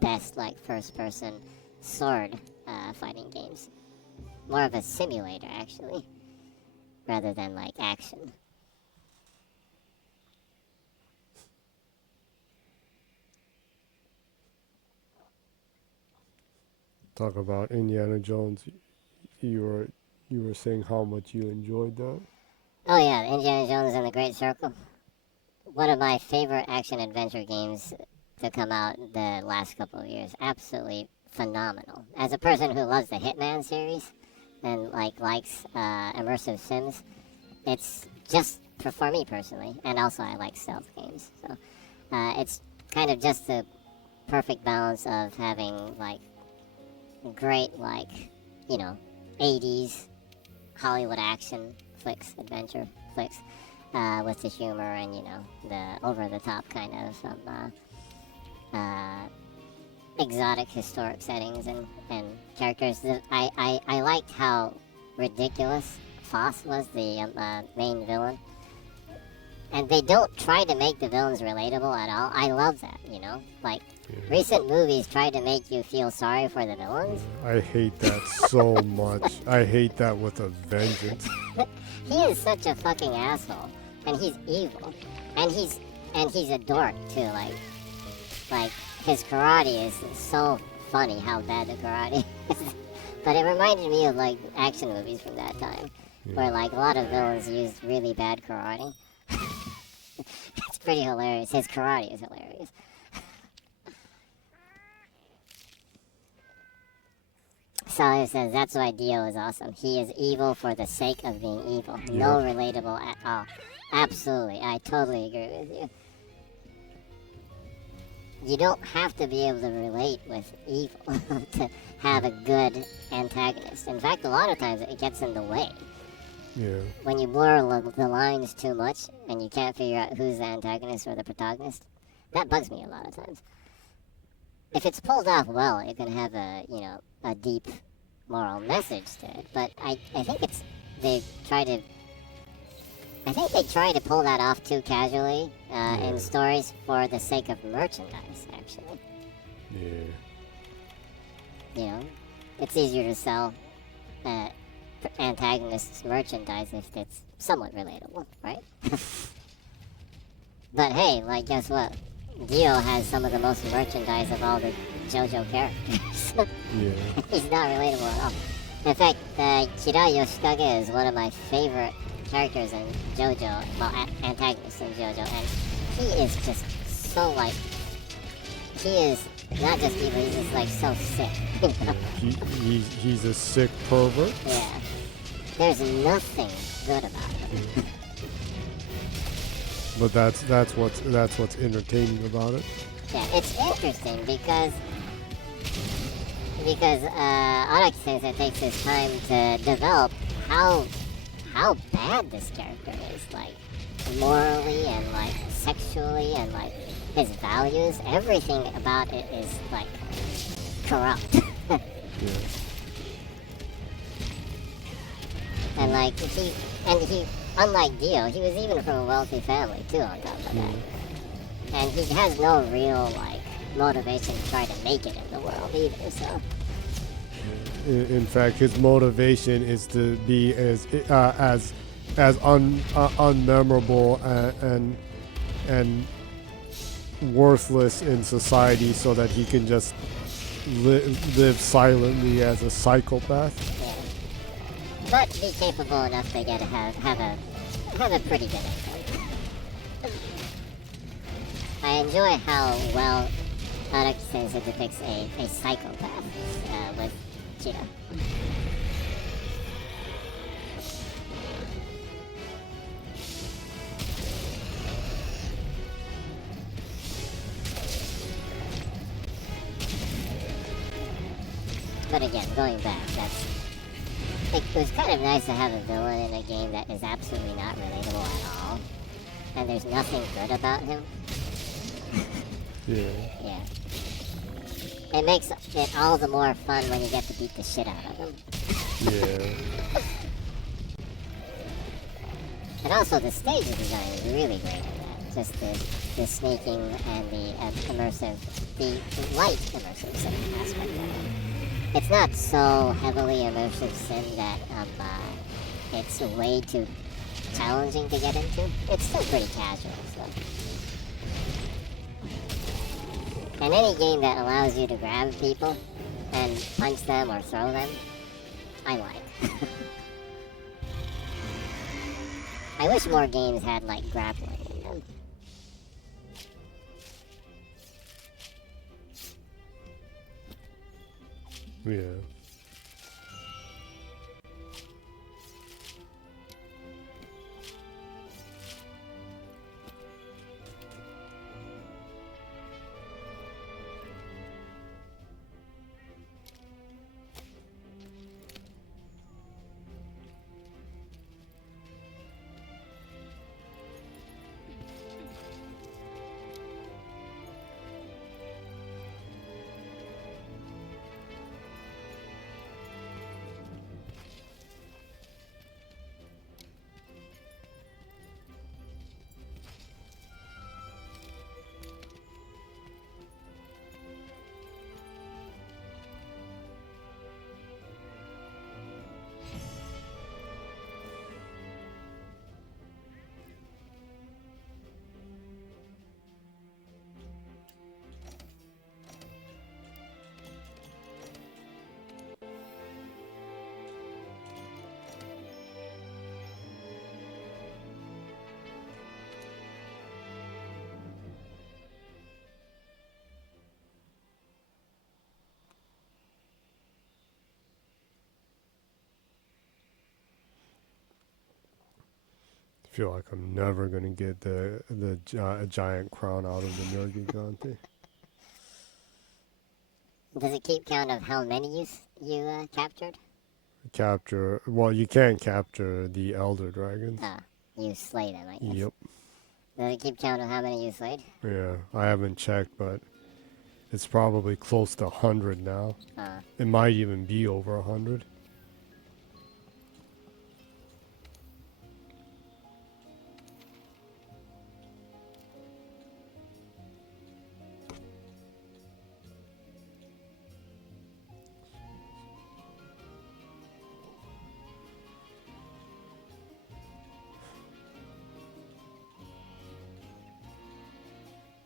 best, like, first-person sword fighting games. More of a simulator, actually, rather than, like, action. Talk about Indiana Jones. You were saying how much you enjoyed that. Oh yeah, Indiana Jones and the Great Circle. One of my favorite action-adventure games to come out the last couple of years. Absolutely phenomenal. As a person who loves the Hitman series and likes immersive sims, it's just for me personally, and also I like stealth games. So it's kind of just the perfect balance of having like great 80s Hollywood action flicks, adventure flicks, with the humor and, the over-the-top kind of exotic historic settings and characters. I liked how ridiculous Foss was, the main villain. And they don't try to make the villains relatable at all. I love that, recent movies try to make you feel sorry for the villains. I hate that so much. I hate that with a vengeance. He is such a fucking asshole, and he's evil, and he's a dork too. Like his karate is so funny how bad the karate is. But it reminded me of like action movies from that time, where like a lot of villains used really bad karate. It's pretty hilarious. His karate is hilarious. Sally says, that's why Dio is awesome. He is evil for the sake of being evil. No relatable at all. Absolutely. I totally agree with you. you don't have to be able to relate with evil to have a good antagonist. In fact, a lot of times it gets in the way. Yeah. When you blur the lines too much and you can't figure out who's the antagonist or the protagonist, that bugs me a lot of times. If it's pulled off well, it can have a deep moral message to it. But I think they try to pull that off too casually in stories for the sake of merchandise, actually. Yeah. It's easier to sell antagonists merchandise if it's somewhat relatable, right? But hey, like, guess what? Dio has some of the most merchandise of all the JoJo characters. Yeah. He's not relatable at all. In fact, Kira Yoshikage is one of my favorite characters in JoJo, well, antagonists in JoJo, and he is just so, like, he is not just evil, he's just, like, so sick. He's a sick pervert. Yeah. There's nothing good about him. But that's what's entertaining about it. Yeah, it's interesting because Araki Sensei takes his time to develop how bad this character is, like morally and like sexually and like his values. Everything about it is like corrupt. Yeah. And like he unlike Dio, he was even from a wealthy family too on top of that. And he has no real like motivation to try to make it in the world either, so In fact, his motivation is to be as unmemorable and worthless in society, so that he can just live silently as a psychopath. yeah. But be capable enough to have a pretty good income. I enjoy how well Araki Sensei depicts a psychopath with Kira. But again, going back, it was kind of nice to have a villain in a game that is absolutely not relatable at all, and there's nothing good about him. Yeah. Yeah. It makes it all the more fun when you get to beat the shit out of him. Yeah. And also the stage design is really great in that. Just the sneaking and the light immersive sim aspect of it. It's not so heavily immersive sim that it's way too challenging to get into. It's still pretty casual, so. And any game that allows you to grab people and punch them or throw them, I like. I wish more games had like grappling in them. Yeah. Feel like I'm never gonna get the giant crown out of the Nergigante. Does it keep count of how many you captured? Well, you can't capture the elder dragons. You slay them, I guess. Yep. Does it keep count of how many you slayed? Yeah, I haven't checked, but it's probably close to 100 now. It might even be over 100.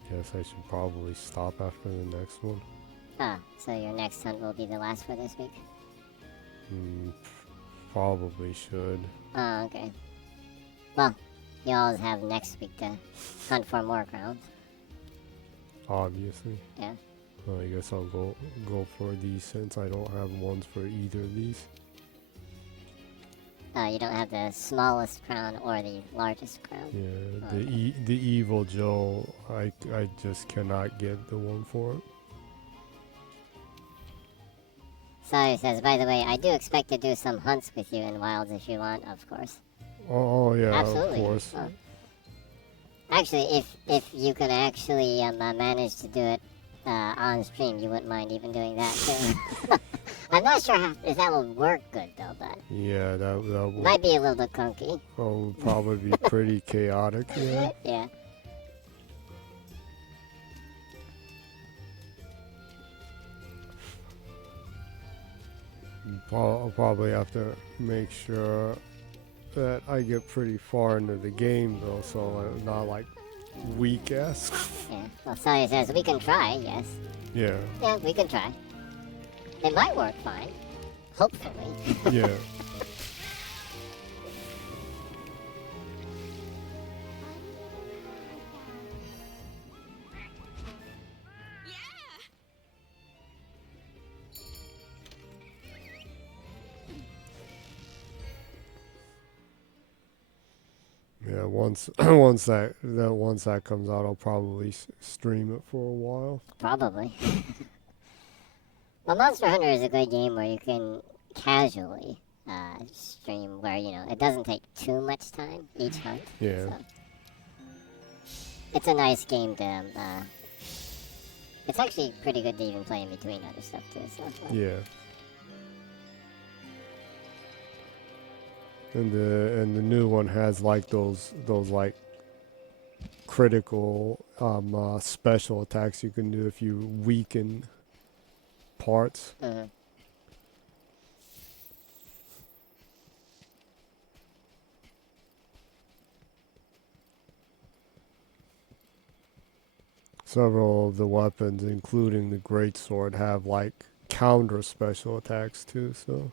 Guess I should probably stop after the next one. So your next hunt will be the last for this week? Probably should. Oh, okay. Well, you always have next week to hunt for more crowns. Obviously. Yeah. Well, I guess I'll go for these since I don't have ones for either of these. You don't have the smallest crown or the largest crown. Yeah, the evil Joe, I just cannot get the one for it. Sawyer says, by the way, I do expect to do some hunts with you in Wilds if you want, of course. Oh yeah, Absolutely. Of course. Actually, if you could actually manage to do it on stream, you wouldn't mind even doing that too. I'm not sure if that will work good though, but Yeah, that would might be a little bit clunky. would probably be pretty chaotic. Yeah. Yeah. I'll probably have to make sure that I get pretty far into the game though, so I'm not like weak ass. Yeah. Well, Sawyer says we can try. Yes. Yeah. Yeah, we can try. It might work fine. Hopefully. Yeah. Yeah, once that comes out, I'll probably stream it for a while. Probably. Well, Monster Hunter is a good game where you can casually stream where, it doesn't take too much time each hunt. Yeah. So it's a nice game to, it's actually pretty good to even play in between other stuff too. So. Yeah. And the new one has like those like critical special attacks you can do if you weaken parts. Mhm. Several of the weapons, including the greatsword, have like counter special attacks too. So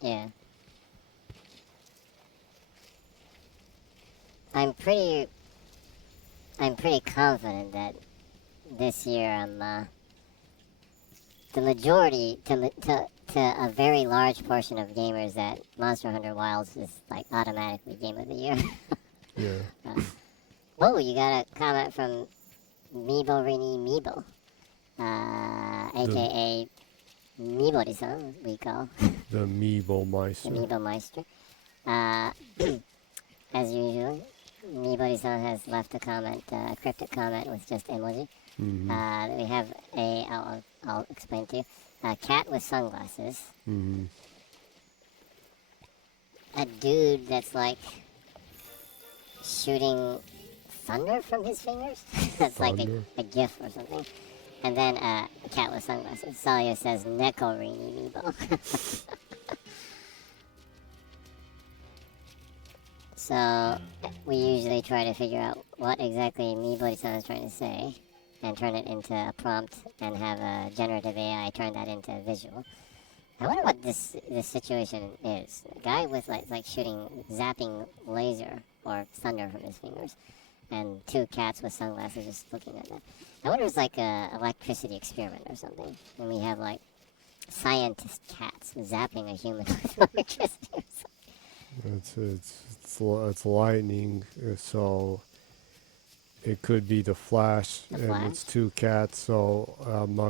Yeah. I'm pretty confident that this year the majority to a very large portion of gamers that Monster Hunter Wilds is like automatically game of the year. yeah. Whoa, you got a comment from MIBORINIMIBO, aka Mibori-san, we call. The Meeble Meister. The Meeble Meister. As usual, Mibori-san has left a comment, a cryptic comment with just emoji. Mm-hmm. We have I'll explain to you. A cat with sunglasses. Mm-hmm. A dude that's like shooting thunder from his fingers. That's like a gif or something. And then a cat with sunglasses. Sawyer says Nekorini Meebo. So we usually try to figure out what exactly Mibori-san is trying to say and turn it into a prompt and have a generative AI turn that into a visual. I wonder what this situation is. A guy with like shooting, zapping laser or thunder from his fingers, and two cats with sunglasses just looking at that. I wonder if it's like a electricity experiment or something, and we have like scientist cats zapping a human with electricity or something. It's lightning, so it could be the Flash, The and Flash? it's two cats. So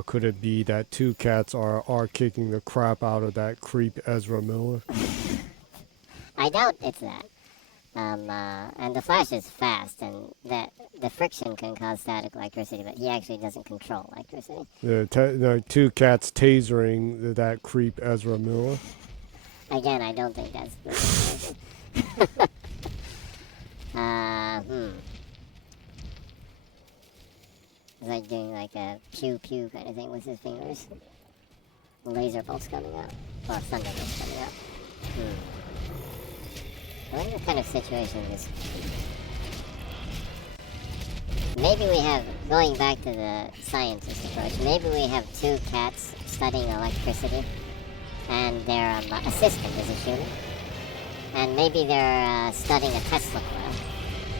could it be that two cats are kicking the crap out of that creep Ezra Miller? I doubt it's that. And the Flash is fast, and the friction can cause static electricity, but he actually doesn't control electricity. The two cats tasering that creep Ezra Miller. Again, I don't think that's the situation. It's like doing like a pew pew kind of thing with his fingers. Laser bolts coming out. Or thunder bolts coming out. I wonder what kind of situation this could be. Maybe we have, going back to the scientist approach, maybe we have two cats studying electricity, and their assistant is a human. And maybe they're studying a Tesla coil,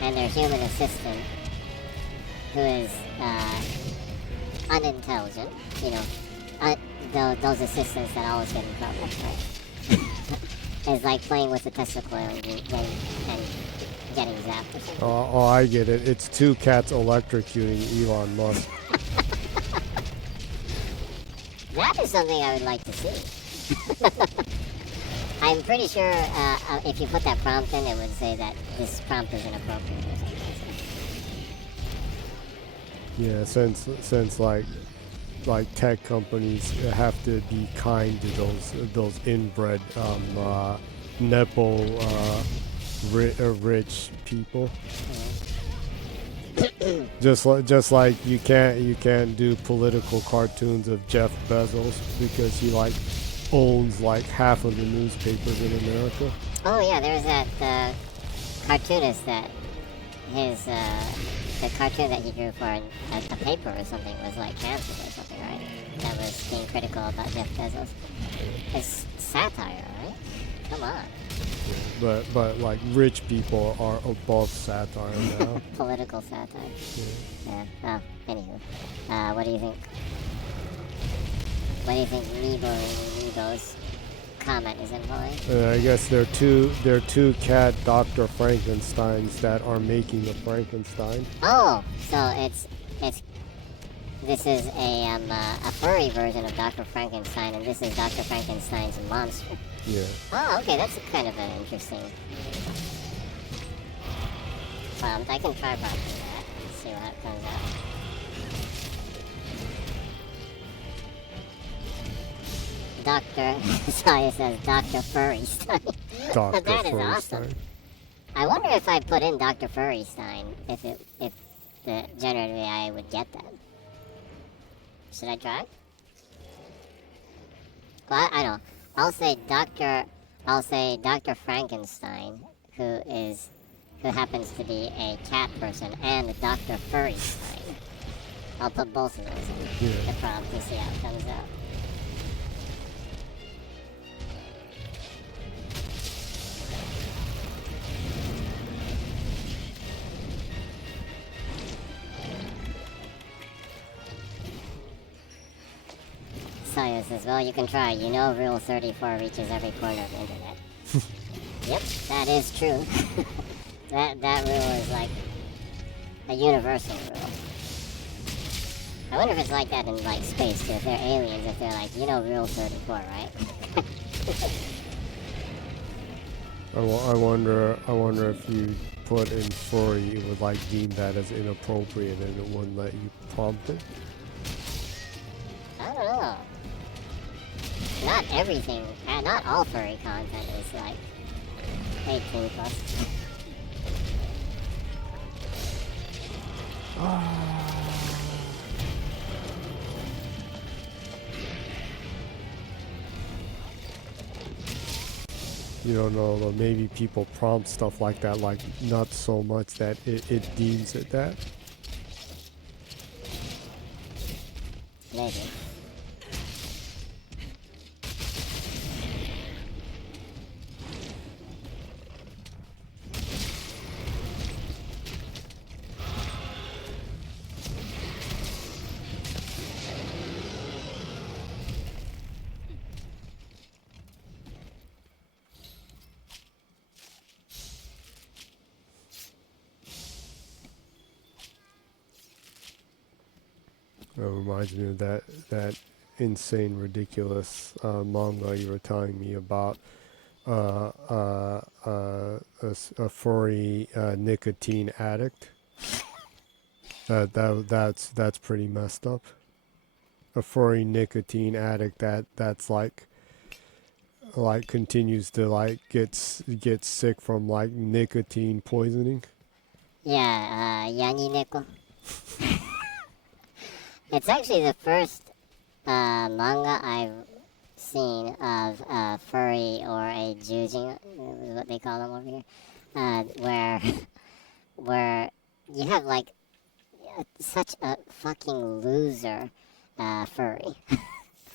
and their human assistant, who is unintelligent, you know, those assistants that always get in trouble, right? Is like playing with the Tesla coil and getting zapped or something. Oh, I get it. It's two cats electrocuting Elon Musk. That is something I would like to see. I'm pretty sure if you put that prompt in, it would say that this prompt is inappropriate or something. Yeah, since like tech companies have to be kind to those inbred nepo rich people. just like you can't do political cartoons of Jeff Bezos because he like owns like half of the newspapers in America. Oh yeah, there's that cartoonist that his the cartoon that he drew for a paper or something was like canceled or something, right? That was being critical about Jeff Bezos. It's satire, right? Come on. But like rich people are above satire now. Political satire. Yeah. Yeah. Oh, anywho. What do you think? What do you think MIBORINIMIBO's comment is implying? I guess they're two cat Dr. Frankensteins that are making a Frankenstein. Oh, so this is a furry version of Dr. Frankenstein, and this is Dr. Frankenstein's monster. Yeah. Oh, okay, that's kind of an interesting prompt. I can try prompting that and see what comes out. Dr. Saya says Dr. Furrystein. Dr. That is awesome. I wonder if I put in Dr. Furrystein, if the generative AI would get that. Should I try? Well, I don't know. I'll say Dr. Frankenstein, who happens to be a cat person, and Dr. Furrystein. I'll put both of those in the prompt to see how it comes out. Saya says, well, you can try. You know Rule 34 reaches every corner of the internet. Yep, that is true. that rule is like a universal rule. I wonder if it's like that in like space too. If they're aliens, if they're like, you know Rule 34, right? I wonder if you put in furry, it would like deem that as inappropriate and it wouldn't let you prompt it. I don't know. Not everything, not all furry content is like 18 plus. You don't know, though, maybe people prompt stuff like that, like not so much that it deems it that. Maybe. reminds me of that insane, ridiculous manga you were telling me about. A furry nicotine addict. That's pretty messed up. A furry nicotine addict that's like continues to like get sick from like nicotine poisoning. Yeah, Yanineko. It's actually the first manga I've seen of a furry or a jujin, is what they call them over here, where you have like such a fucking loser furry.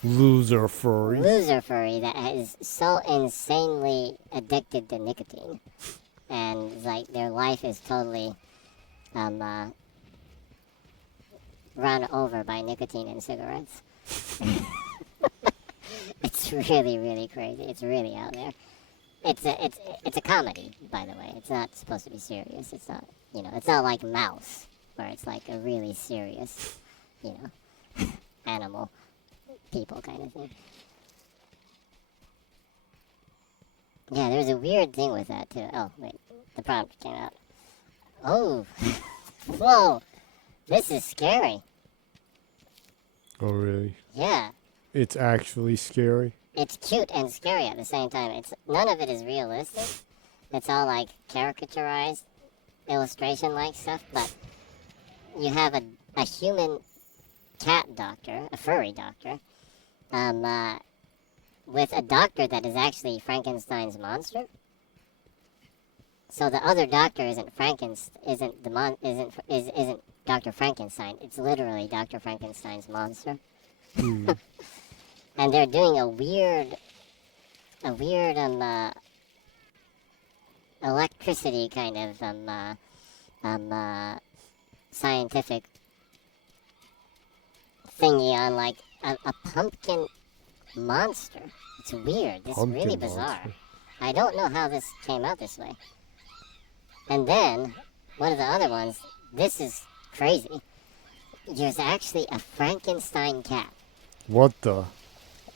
Loser furry. Loser furry that is so insanely addicted to nicotine, and like their life is totally run over by nicotine and cigarettes. It's really, really crazy. It's really out there. It's a comedy, by the way. It's not supposed to be serious. It's not, it's not like Mouse, where it's like a really serious, animal people kind of thing. Yeah, there's a weird thing with that too. Oh, wait, the prompt came out. Oh, whoa, this is scary. Oh, really? Yeah. It's actually scary. It's cute and scary at the same time. None of it is realistic. It's all like caricaturized, illustration-like stuff. But you have a human cat doctor, a furry doctor, with a doctor that is actually Frankenstein's monster. So the other doctor isn't Dr. Frankenstein. It's literally Dr. Frankenstein's monster. And they're doing a weird electricity kind of scientific thingy on like a pumpkin monster. It's weird. It's Pumpkin really bizarre. monster. I don't know how this came out this way. And then one of the other ones, this is crazy. There's actually a Frankenstein cat. What the?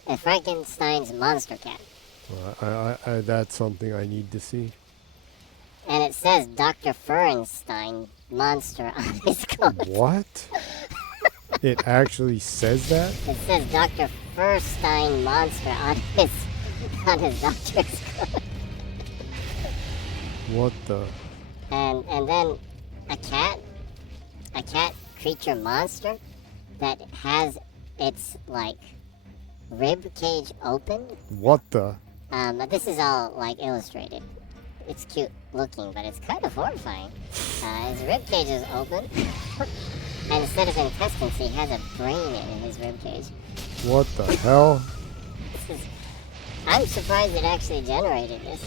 A Frankenstein's monster cat. I that's something I need to see. And it says Dr. Fernstein monster on his coat. What? It actually says that? It says Dr. Fernstein monster on his doctor's coat. What the? And then a cat creature monster that has its like rib cage open. What the? This is all like illustrated. It's cute looking, but it's kind of horrifying. His rib cage is open, and instead of intestines, he has a brain in his rib cage. What the hell? I'm surprised it actually generated this.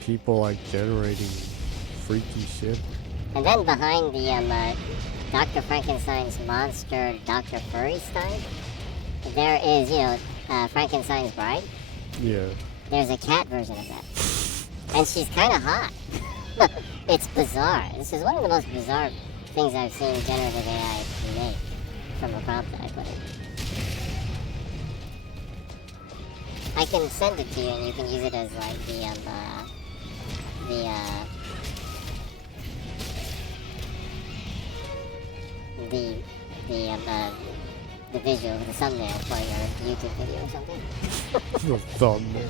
People like generating freaky shit. And then behind the Dr. Frankenstein's monster, Dr. Furrystein, there is, Frankenstein's bride. Yeah. There's a cat version of that. And she's kind of hot. It's bizarre. This is one of the most bizarre things I've seen generative AI make from a prompt that I put in. I can send it to you and you can use it as like the visual, the thumbnail for your YouTube video or something. The thumbnail.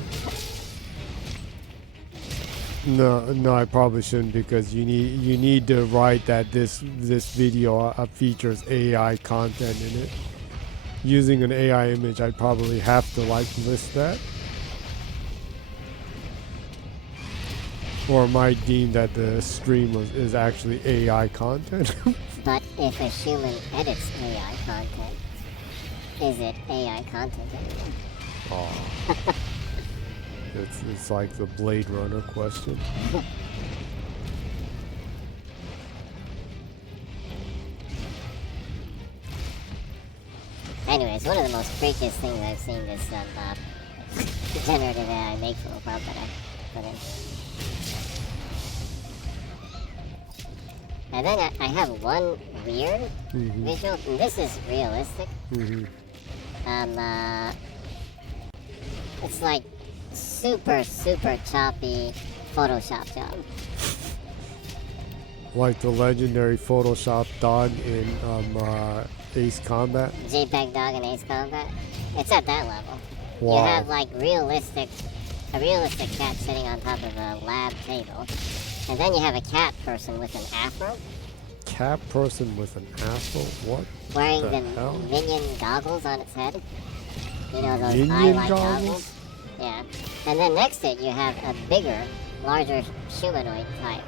No, I probably shouldn't, because you need to write that this video features AI content in it. Using an AI image, I'd probably have to like list that. Or might deem that the stream is actually AI content. But if a human edits AI content, is it AI content anymore? Oh. It's like the Blade Runner question. Anyways, one of the most freakiest things I've seen this generative AI make from a prompt that I put in. And then I have one weird visual. And this is realistic. It's like super choppy Photoshop job. Like the legendary Photoshop dog in Ace Combat. JPEG dog in Ace Combat. It's at that level. Wow. You have like a realistic cat sitting on top of a lab table, and then you have a cat person with an afro. Cat person with an afro? What? Wearing the hell? minion goggles on its head. You know those Minion eye-like goggles? Yeah. And then next to it you have a bigger, larger humanoid type,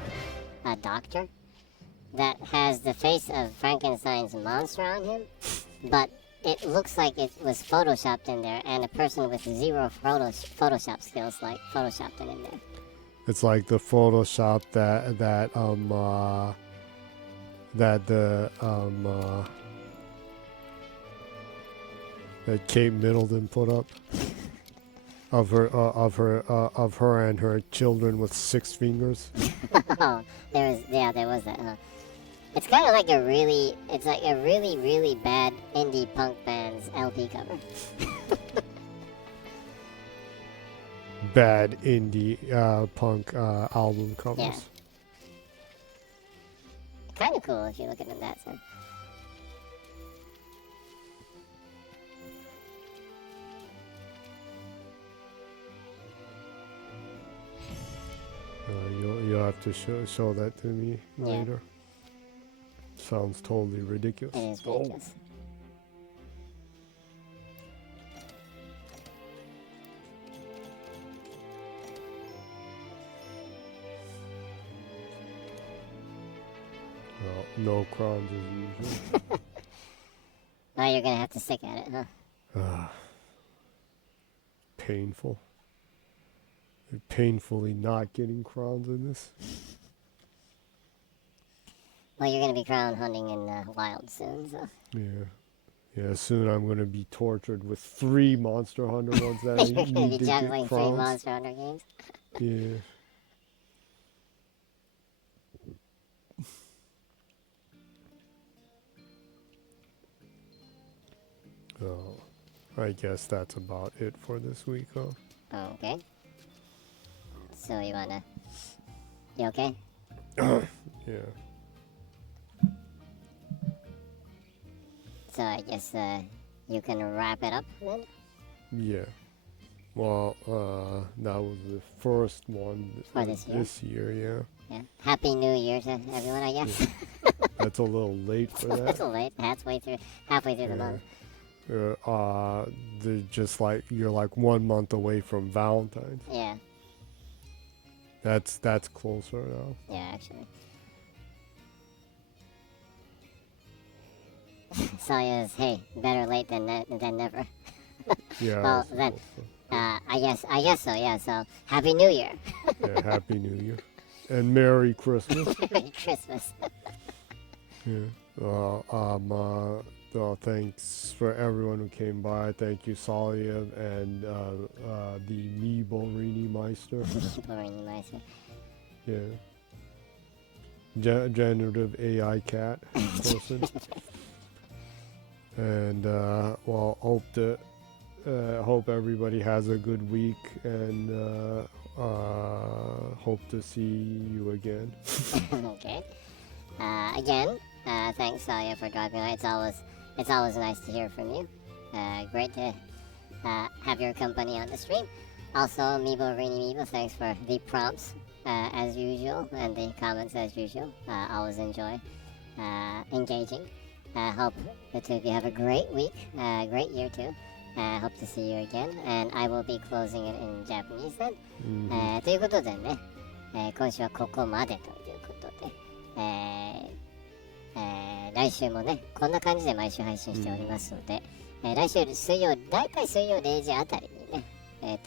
a doctor, that has the face of Frankenstein's monster on him, but it looks like it was photoshopped in there, and a person with zero Photoshop skills like photoshopped it in there. It's like the Photoshop that Kate Middleton put up of her and her children with 6 fingers. Oh, there was that. Huh? It's kind of like a really bad indie punk band's LP cover. Bad indie punk album covers. Yeah. Kind of cool if you look at it in that sense. You'll have to show that to me later. Sounds totally ridiculous. It is ridiculous. Well, no crowns as usual. Now you're gonna have to stick at it, huh? Painful. Painfully not getting crowns in this. Well, you're gonna be crown hunting in Wild soon, so. Yeah, soon I'm gonna be tortured with 3 Monster Hunter ones that I You're gonna need be to juggling get 3 crowns. Monster Hunter games. Yeah. I guess that's about it for this week, huh? Okay. So you okay? Yeah. So I guess you can wrap it up then? Yeah. Well, that was the first one For this year? This year, Yeah. Happy New Year to everyone, I guess. yeah. That's a little late for that. It's a late. Halfway through the month. They're just like you're like 1 month away from Valentine's. Yeah. That's closer now. Yeah, actually. Saya's, hey, better late than never. Yeah. Well, that's then, closer. I guess so. Yeah. So Happy New Year. Yeah, Happy New Year. And Merry Christmas. Merry Christmas. Yeah. Thanks for everyone who came by. Thank you, Salia, and the MIBORINIMIBO. MIBORINIMIBO. Yeah. Generative AI cat person. And well, hope everybody has a good week, and hope to see you again. Okay. Again, thanks, Salia, for dropping by. It's always nice to hear from you. Great to have your company on the stream. Also, MIBORINIMIBO, thanks for the prompts as usual and the comments as usual. Always enjoy engaging. Hope the two of you have a great week, great year too. Hope to see you again, and I will be closing it in Japanese then. ということでね、今週はここまでということで、来週もね、こんな感じで毎週配信しておりますので、来週だいたい水曜0時あたりにね、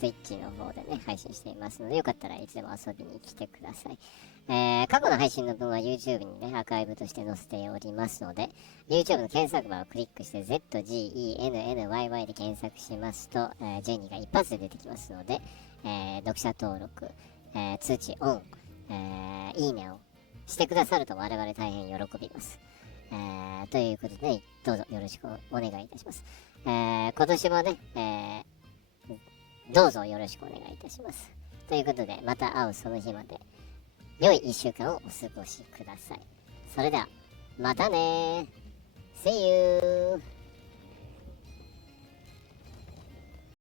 Twitch の方でね、配信していますので、よかったらいつでも遊びに来てください。過去の配信の分は YouTube にね、アーカイブとして載せておりますので、YouTube の検索バーをクリックして zGennyy で検索しますと、ジェニーが一発で出てきますので、読者登録、通知オン、いいねをしてくださると我々大変喜びます。ということで、ね、どうぞよろしくお願いいたします。今年もね、どうぞよろしくお願いいたします。ということで、また会うその日まで、良い1週間をお過ごしください。それでは、またねー。See you!